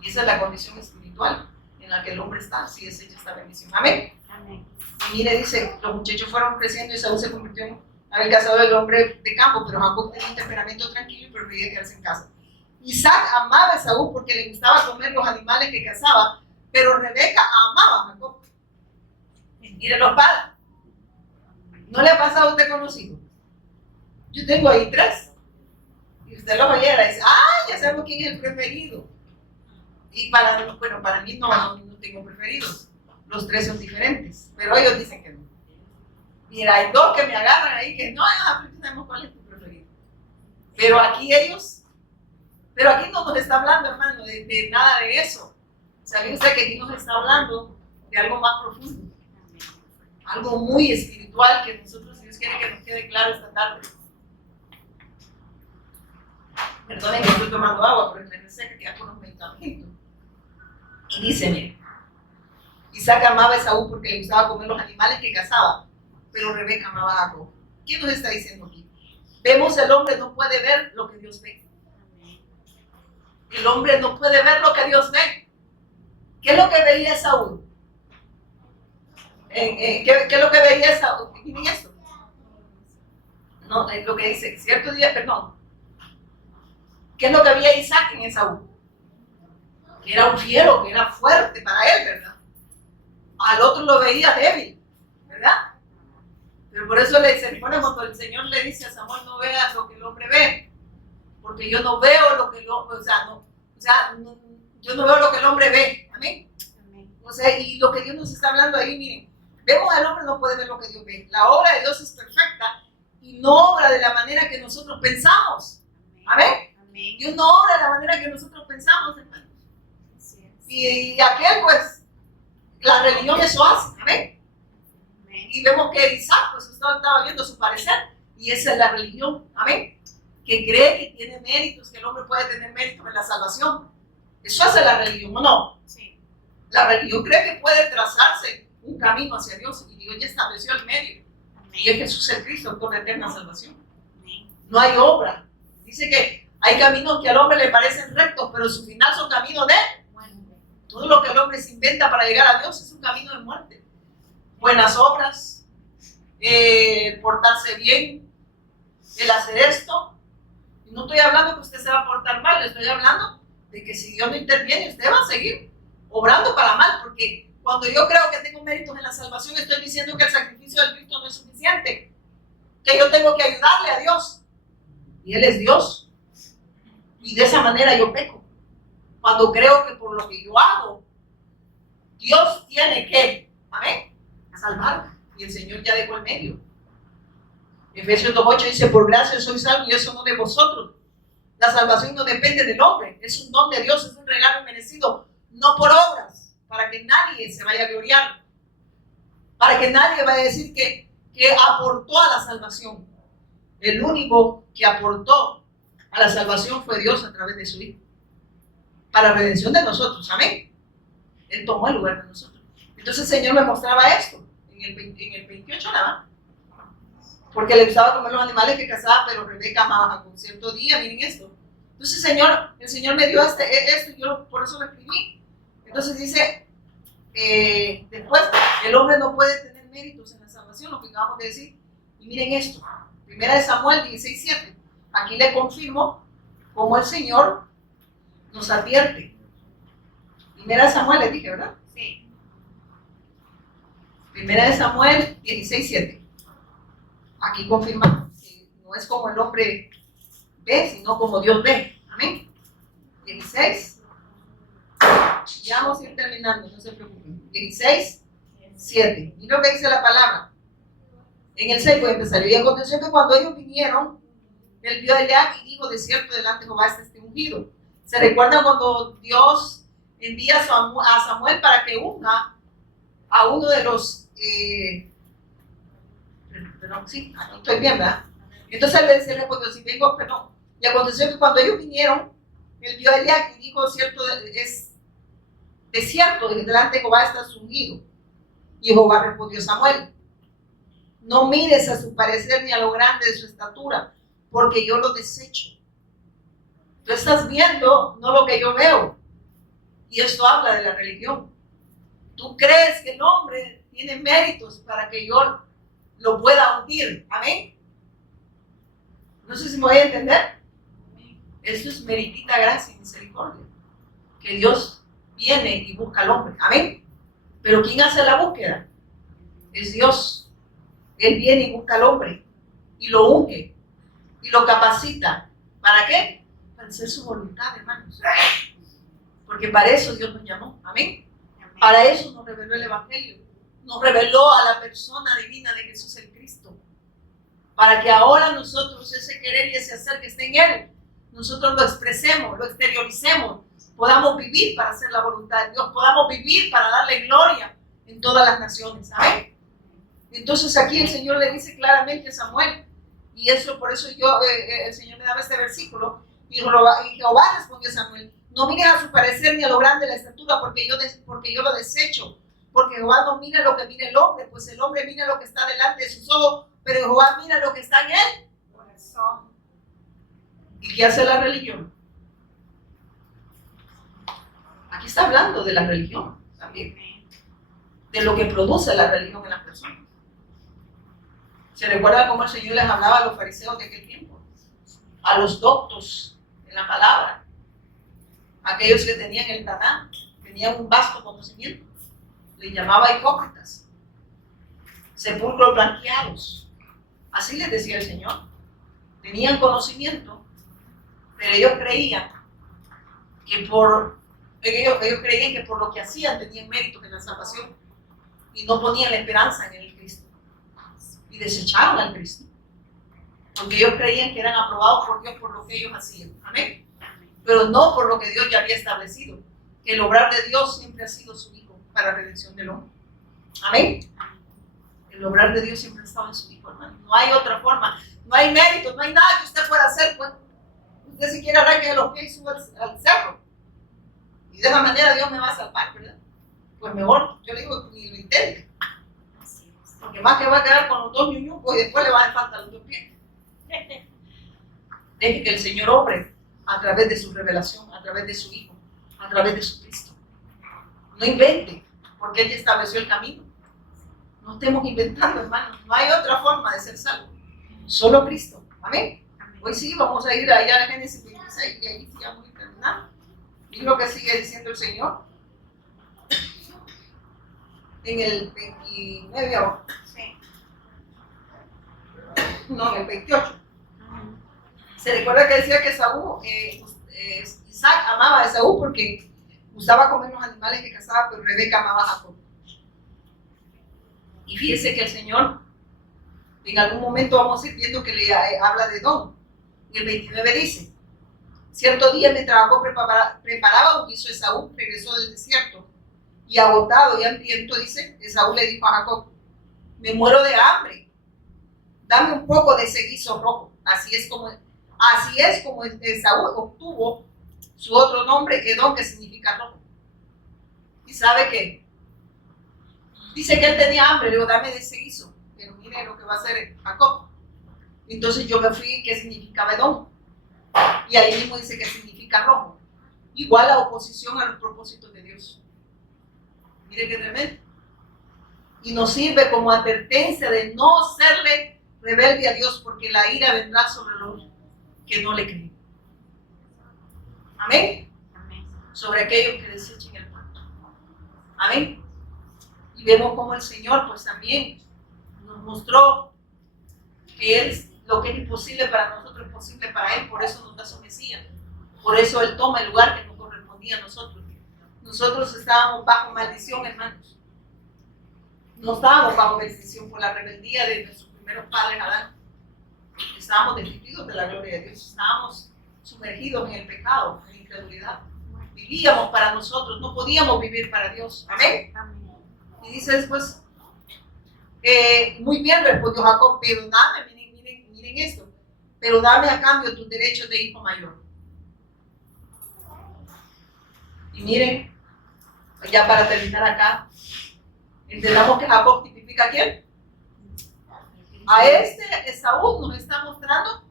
Y esa es la condición espiritual en la que el hombre está, si desecha esta bendición, amén. Amén. Y mire, dice, los muchachos fueron creciendo y Esaú se convirtió en el cazador del hombre de campo, pero Jacob tenía un temperamento tranquilo y prefería quedarse en casa. Isaac amaba a Esaú porque le gustaba comer los animales que cazaba, pero Rebeca amaba a Jacob. Mire los padres. ¿No le ha pasado a usted con los hijos? Yo tengo ahí 3. Y usted los oyera y dice, ya sabemos quién es el preferido. Y para mí no tengo preferidos. Los 3 son diferentes, pero ellos dicen que no. Mira, hay 2 que me agarran ahí que no sabemos cuál es tu preferido. Pero aquí no nos está hablando, hermano, de nada de eso. ¿Sabe usted que aquí nos está hablando de algo más profundo? Algo muy espiritual que nosotros, si Dios quiere que nos quede claro esta tarde. Perdonen que estoy tomando agua, pero me reseca que ya con los medicamentos. Y dice, mire, Isaac amaba a Esaú porque le gustaba comer los animales que cazaba, pero Rebeca amaba a Jacob. ¿Qué nos está diciendo aquí? Vemos el hombre no puede ver lo que Dios ve. El hombre no puede ver lo que Dios ve. ¿Qué es lo que veía Esaú? ¿Qué es lo que veía Esaú? Miren esto. No, es lo que dice, cierto día, perdón. ¿Qué es lo que veía Isaac en Esaú? Que era un fiero, que era fuerte para él, ¿verdad? Al otro lo veía débil, ¿verdad? Pero por eso se pone cuando el Señor le dice a Samuel, no veas lo que el hombre ve, porque yo no veo lo que el hombre, yo no veo lo que el hombre ve, amén. O sea, y lo que Dios nos está hablando ahí, miren, vemos al hombre no puede ver lo que Dios ve. La obra de Dios es perfecta y no obra de la manera que nosotros pensamos, amén. Dios no obra de la manera que nosotros pensamos, hermanos. Y aquel, pues, la religión eso hace, amén. Y vemos que Isaac, pues, estaba viendo su parecer, y esa es la religión, amén. Que cree que tiene méritos, que el hombre puede tener méritos en la salvación. Eso hace la religión, ¿o no? Sí. La religión cree que puede trazarse un camino hacia Dios, y Dios ya estableció el medio. Y es Jesús el Cristo, con la eterna salvación. No hay obra. Dice que hay caminos que al hombre le parecen rectos, pero su final son caminos de muerte. Todo lo que el hombre se inventa para llegar a Dios es un camino de muerte. Buenas obras, portarse bien, el hacer esto. Y no estoy hablando que usted se va a portar mal, le estoy hablando de que si Dios no interviene, usted va a seguir obrando para mal, porque cuando yo creo que tengo méritos en la salvación, estoy diciendo que el sacrificio de Cristo no es suficiente, que yo tengo que ayudarle a Dios. Y Él es Dios. Y de esa manera yo peco. Cuando creo que por lo que yo hago, Dios tiene que, amén, salvarme. Y el Señor ya dejó el medio. Efesios 2:8 dice, por gracia sois salvos y eso no de vosotros. La salvación no depende del hombre, es un don de Dios, es un regalo merecido, no por obras, para que nadie se vaya a gloriar, para que nadie vaya a decir que aportó a la salvación. El único que aportó a la salvación fue Dios a través de su Hijo, para redención de nosotros, amén. Él tomó el lugar de nosotros. Entonces el Señor me mostraba esto, en el 28 nada más. Porque le gustaba comer los animales que cazaba, pero Rebeca amaba con cierto día, miren esto. Entonces el Señor me dio esto y yo por eso lo escribí. Entonces dice, después, el hombre no puede tener méritos en la salvación, lo que acabamos de decir. Y miren esto, 1 Samuel 16:7. Aquí le confirmo cómo el Señor nos advierte. 1 Samuel le dije, ¿verdad? Sí. 1 Samuel 16:7. Aquí confirma que no es como el hombre ve, sino como Dios ve. Amén. 16. Ya vamos a ir terminando, no se preocupen. 16:7. Mira lo que dice la palabra. En el 6 voy a empezar. Y aconteció que cuando ellos vinieron, él vio a Eliab y dijo, de cierto delante de Jehová este ungido. ¿Se recuerdan cuando Dios envía a Samuel para que unja a uno de los... sí, aquí estoy bien, ¿verdad? Entonces él se respondió, si vengo, perdón. Y aconteció que cuando ellos vinieron, él vio a Eliab y dijo, cierto, es de cierto, delante de Jehová está ungido. Y Jehová respondió a Samuel, no mires a su parecer ni a lo grande de su estatura, porque yo lo desecho. Tú estás viendo no lo que yo veo. Y esto habla de la religión. Tú crees que el hombre tiene méritos para que yo lo pueda hundir. Amén. No sé si me voy a entender. Esto es meritita gracia y misericordia. Que Dios viene y busca al hombre. Amén. Pero ¿quién hace la búsqueda? Es Dios. Él viene y busca al hombre. Y lo unge. Y lo capacita. ¿Para qué? Para hacer su voluntad, hermanos. Porque para eso Dios nos llamó. Amén. Para eso nos reveló el Evangelio. Nos reveló a la persona divina de Jesús el Cristo. Para que ahora nosotros ese querer y ese hacer que esté en Él, nosotros lo expresemos, lo exterioricemos, podamos vivir para hacer la voluntad de Dios, podamos vivir para darle gloria en todas las naciones. ¿Amén? Entonces aquí el Señor le dice claramente a Samuel, y eso por eso el Señor me daba este versículo, y Jehová respondió a Samuel, no mires a su parecer ni a lo grande de la estatura, porque yo lo desecho. Porque Jehová no mira lo que mira el hombre, pues el hombre mira lo que está delante de sus ojos, pero Jehová mira lo que está en él. Corazón. ¿Y qué hace la religión? Aquí está hablando de la religión también, de lo que produce la religión en las personas. ¿Se recuerda cómo el Señor les hablaba a los fariseos de aquel tiempo? A los doctos en la palabra, aquellos que tenían el Taná, tenían un vasto conocimiento. Les llamaba hipócritas, sepulcros blanqueados. Así les decía el Señor. Tenían conocimiento, pero ellos creían que por lo que hacían tenían méritos en la salvación y no ponían la esperanza en el Cristo. Y desecharon al Cristo. Porque ellos creían que eran aprobados por Dios por lo que ellos hacían. Amén. Pero no por lo que Dios ya había establecido. Que el obrar de Dios siempre ha sido su Hijo para la redención del hombre. Amén. El obrar de Dios siempre ha estado en su Hijo, hermano. No hay otra forma. No hay mérito, no hay nada que usted pueda hacer. Pues, usted si quiere arranque de los pies y suba al cerro. Y de esa manera Dios me va a salvar, ¿verdad? Pues mejor, yo le digo, ni lo intente. Porque más que va a quedar con los dos ñuñucos y después le va a dar falta los dos pies. Deje que el Señor obre a través de su revelación, a través de su Hijo, a través de su Cristo. No invente, porque Él ya estableció el camino. No estemos inventando, hermanos. No hay otra forma de ser salvo. Solo Cristo. Amén. Hoy sí, vamos a ir allá a Génesis 26 y ahí sí vamos a terminar. Y lo que sigue diciendo el Señor. En el 29 ahora. Sí. No, en el 28. Se recuerda que decía que Isaac amaba a Esaú porque gustaba comer los animales que cazaba, pero Rebeca amaba a Jacob. Y fíjese que el Señor, en algún momento vamos a ir viendo que le habla de Edom. En el 29 dice: cierto día mientras Jacob preparaba un guiso, Esaú regresó del desierto. Y agotado y hambriento, dice, Esaú le dijo a Jacob: me muero de hambre, dame un poco de ese guiso rojo. Así es como Esaú obtuvo su otro nombre, Edom, que significa rojo. ¿Y sabe qué? Dice que él tenía hambre, le digo, dame de ese guiso. Pero mire lo que va a hacer Jacob. Entonces yo me fui, ¿qué significaba Edom? Y ahí mismo dice que significa rojo. Igual la oposición a los propósitos de Dios. Mire qué tremendo. Y nos sirve como advertencia de no serle rebelde a Dios, porque la ira vendrá sobre los que no le creen. Amén. Amén. Sobre aquellos que desechen el pacto. Amén. Y vemos como el Señor pues también nos mostró que lo que es imposible para nosotros es posible para Él, por eso nos da su Mesías. Por eso Él toma el lugar que nos correspondía a nosotros. Nosotros estábamos bajo maldición, hermanos. No estábamos bajo bendición por la rebeldía de nuestros primeros padres Adán. Estábamos destituidos de la gloria de Dios. Estábamos sumergidos en el pecado, en la incredulidad. Vivíamos para nosotros, no podíamos vivir para Dios. Amén. Amén. Y dice después, muy bien respondió Jacob, pero dame, miren esto, pero dame a cambio tus derechos de hijo mayor. Y miren, ya para terminar acá, entendamos que Jacob tipifica a quién. A Esaú nos está mostrando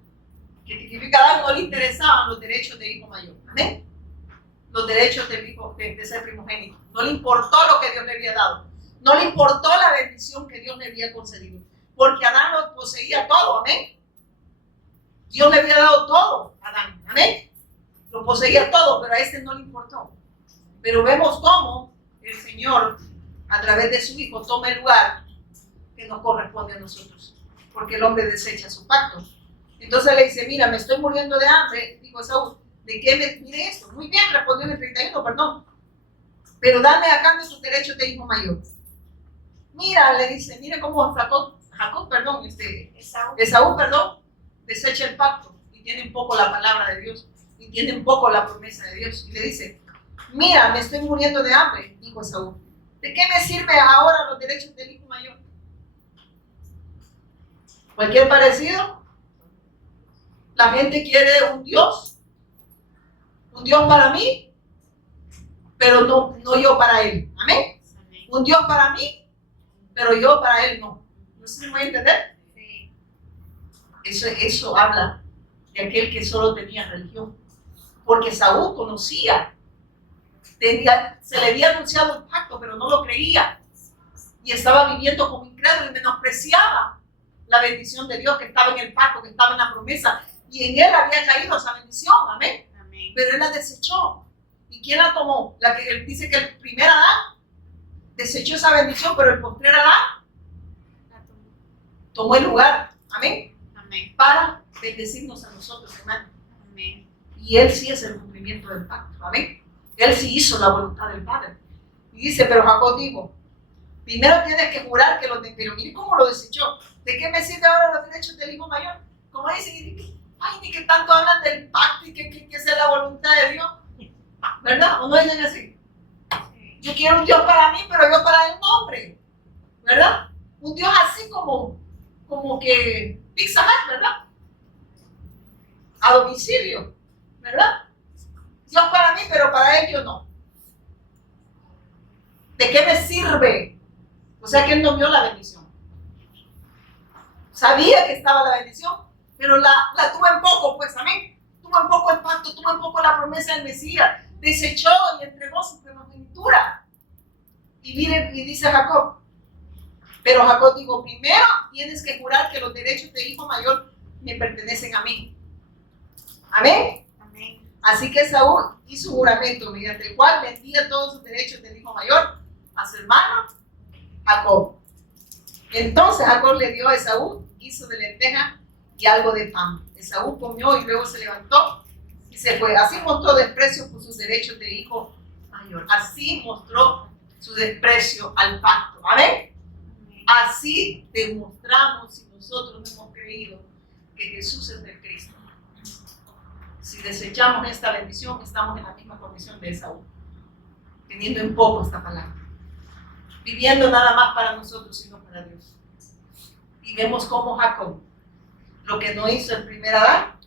que tipifica a Adán, no le interesaban los derechos de hijo mayor. Amén. Los derechos de ser primogénito. No le importó lo que Dios le había dado. No le importó la bendición que Dios le había concedido. Porque Adán lo poseía todo. Amén. Dios le había dado todo a Adán. Amén. Lo poseía todo, pero a este no le importó. Pero vemos cómo el Señor, a través de su Hijo, toma el lugar que nos corresponde a nosotros. Porque el hombre desecha su pacto. Entonces le dice, mira, me estoy muriendo de hambre. Dijo Esaú, ¿de qué mire esto? Muy bien, respondió en el 31, perdón. Pero dame a cambio sus derechos de hijo mayor. Mira, le dice, mire cómo Esaú, desecha el pacto y tiene un poco la palabra de Dios y tiene un poco la promesa de Dios. Y le dice, mira, me estoy muriendo de hambre, dijo Esaú. ¿De qué me sirve ahora los derechos del hijo mayor? ¿Cualquier parecido? La gente quiere un Dios para mí, pero no yo para él. Amén. Un Dios para mí, pero yo para él no. ¿No sé si me voy a entender? Sí. Eso habla de aquel que solo tenía religión. Porque Saúl conocía, se le había anunciado el pacto, pero no lo creía. Y estaba viviendo como incrédulo y menospreciaba la bendición de Dios que estaba en el pacto, que estaba en la promesa. Y en él había caído esa bendición. Amén. Amén. Pero él la desechó. ¿Y quién la tomó? La que él dice que el primer Adán desechó esa bendición, pero el postrer Adán tomó el lugar. Amén. Amén. Para bendecirnos a nosotros, hermano. Amén. Y él sí es el cumplimiento del pacto. Amén. Él sí hizo la voluntad del Padre. Y dice, pero Jacob dijo, primero tienes que jurar que pero mire cómo lo desechó. ¿De qué me sirve ahora los derechos del hijo mayor? Como dicen, ay, ni que tanto hablan del pacto y que es la voluntad de Dios. ¿Verdad? ¿O no dicen así? Sí. Yo quiero un Dios para mí, pero yo para el nombre. ¿Verdad? Un Dios así como que Pizza Hut, ¿verdad? A domicilio, ¿verdad? Dios para mí, pero para él yo no. ¿De qué me sirve? O sea que él no vio la bendición. Sabía que estaba la bendición, pero la tuvo en poco, pues, amén. Tuvo en poco el pacto, tuvo en poco la promesa del Mesías. Desechó y entregó su primogenitura. Y dice Jacob, pero Jacob dijo, primero tienes que jurar que los derechos de hijo mayor me pertenecen a mí. Amén. Amén. Así que Esaú hizo un juramento mediante el cual vendía todos sus derechos del hijo mayor a su hermano Jacob. Entonces Jacob le dio a Esaú guiso de lenteja y algo de pan. Esaú comió y luego se levantó y se fue. Así mostró desprecio por sus derechos de hijo mayor. Así mostró su desprecio al pacto. Amén. Así demostramos si nosotros hemos creído que Jesús es el Cristo. Si desechamos esta bendición, estamos en la misma condición de Esaú, teniendo en poco esta palabra, viviendo nada más para nosotros, sino para Dios. Y vemos cómo Jacob, lo que no hizo el primer Adán,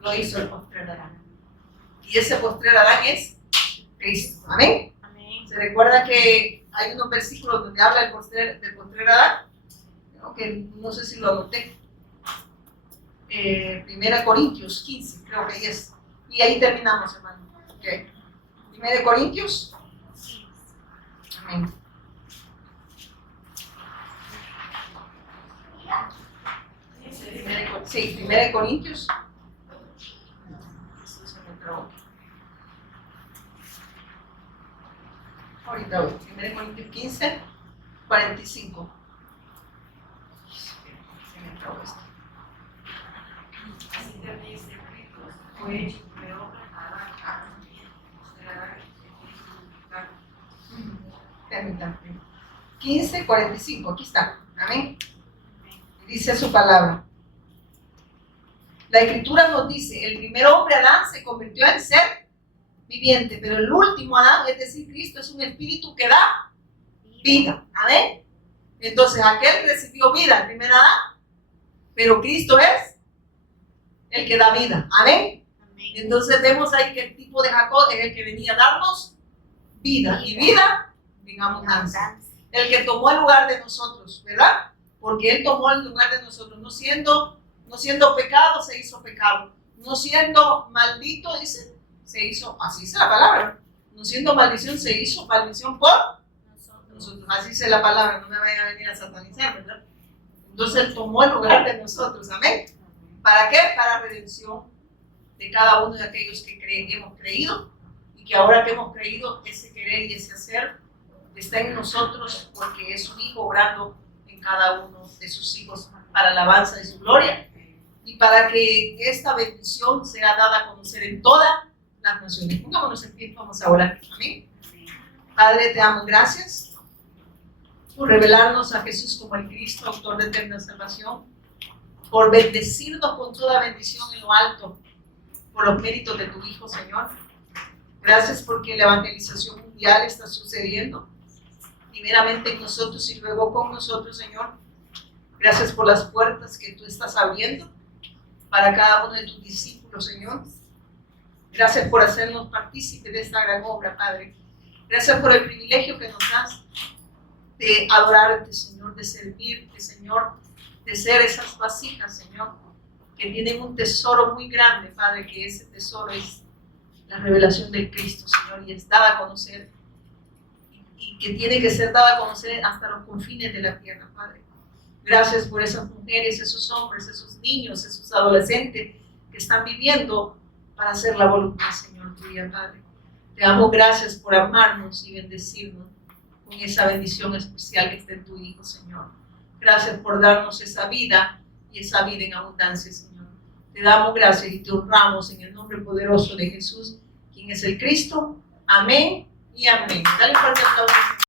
lo hizo el postrer Adán. Y ese postrer Adán es Cristo. Amén. Amén. ¿Se recuerda que hay unos versículos donde habla del postrer Adán? Que no sé si lo anoté. 1 Corintios 15, creo que ahí es. Y ahí terminamos, hermano. Okay. 1 Corintios. Amén. Sí, 1 Corintios. Eso se me trabó. Ahorita voy. 1 Corintios 15, 45. Se me trabó esto. Así también es escrito, fue hecho de obra a también, será Permítanme. 15, 45, aquí está. Amén. Dice su palabra. La escritura nos dice, el primer hombre Adán se convirtió en ser viviente, pero el último Adán, es decir, Cristo, es un espíritu que da vida. Amén. Entonces aquel recibió vida, el primer Adán, pero Cristo es el que da vida. Amén. Amén. Entonces vemos ahí que el tipo de Jacob es el que venía a darnos vida, y vida en abundancia. El que tomó el lugar de nosotros, ¿verdad? Porque Él tomó el lugar de nosotros, no siendo pecado, se hizo pecado. No siendo maldito, dice, se hizo, así dice la palabra. No siendo maldición, se hizo maldición por nosotros. Así dice la palabra, no me vayan a venir a satanizar, ¿verdad? Entonces Él tomó el lugar de nosotros, amén. ¿Para qué? Para redención de cada uno de aquellos que hemos creído, y que ahora que hemos creído, ese querer y ese hacer está en nosotros, porque es un hijo obrando en cada uno de sus hijos para la alabanza de su gloria, y para que esta bendición sea dada a conocer en todas las naciones. Pongámonos en pie, vamos a orar. Amén. Padre, te damos gracias por revelarnos a Jesús como el Cristo, autor de eterna salvación, por bendecirnos con toda bendición en lo alto, por los méritos de tu Hijo, Señor. Gracias porque la evangelización mundial está sucediendo, primeramente en nosotros y luego con nosotros, Señor. Gracias por las puertas que tú estás abriendo para cada uno de tus discípulos, Señor. Gracias por hacernos partícipes de esta gran obra, Padre. Gracias por el privilegio que nos das de adorarte, Señor, de servirte, Señor, de ser esas vasijas, Señor, que tienen un tesoro muy grande, Padre, que ese tesoro es la revelación del Cristo, Señor, y es dada a conocer, y que tiene que ser dada a conocer hasta los confines de la tierra, Padre. Gracias por esas mujeres, esos hombres, esos niños, esos adolescentes que están viviendo para hacer la voluntad, Señor, tuya, Padre. Te damos gracias por amarnos y bendecirnos con esa bendición especial que está en tu Hijo, Señor. Gracias por darnos esa vida y esa vida en abundancia, Señor. Te damos gracias y te honramos en el nombre poderoso de Jesús, quien es el Cristo. Amén y amén. Dale un fuerte aplauso.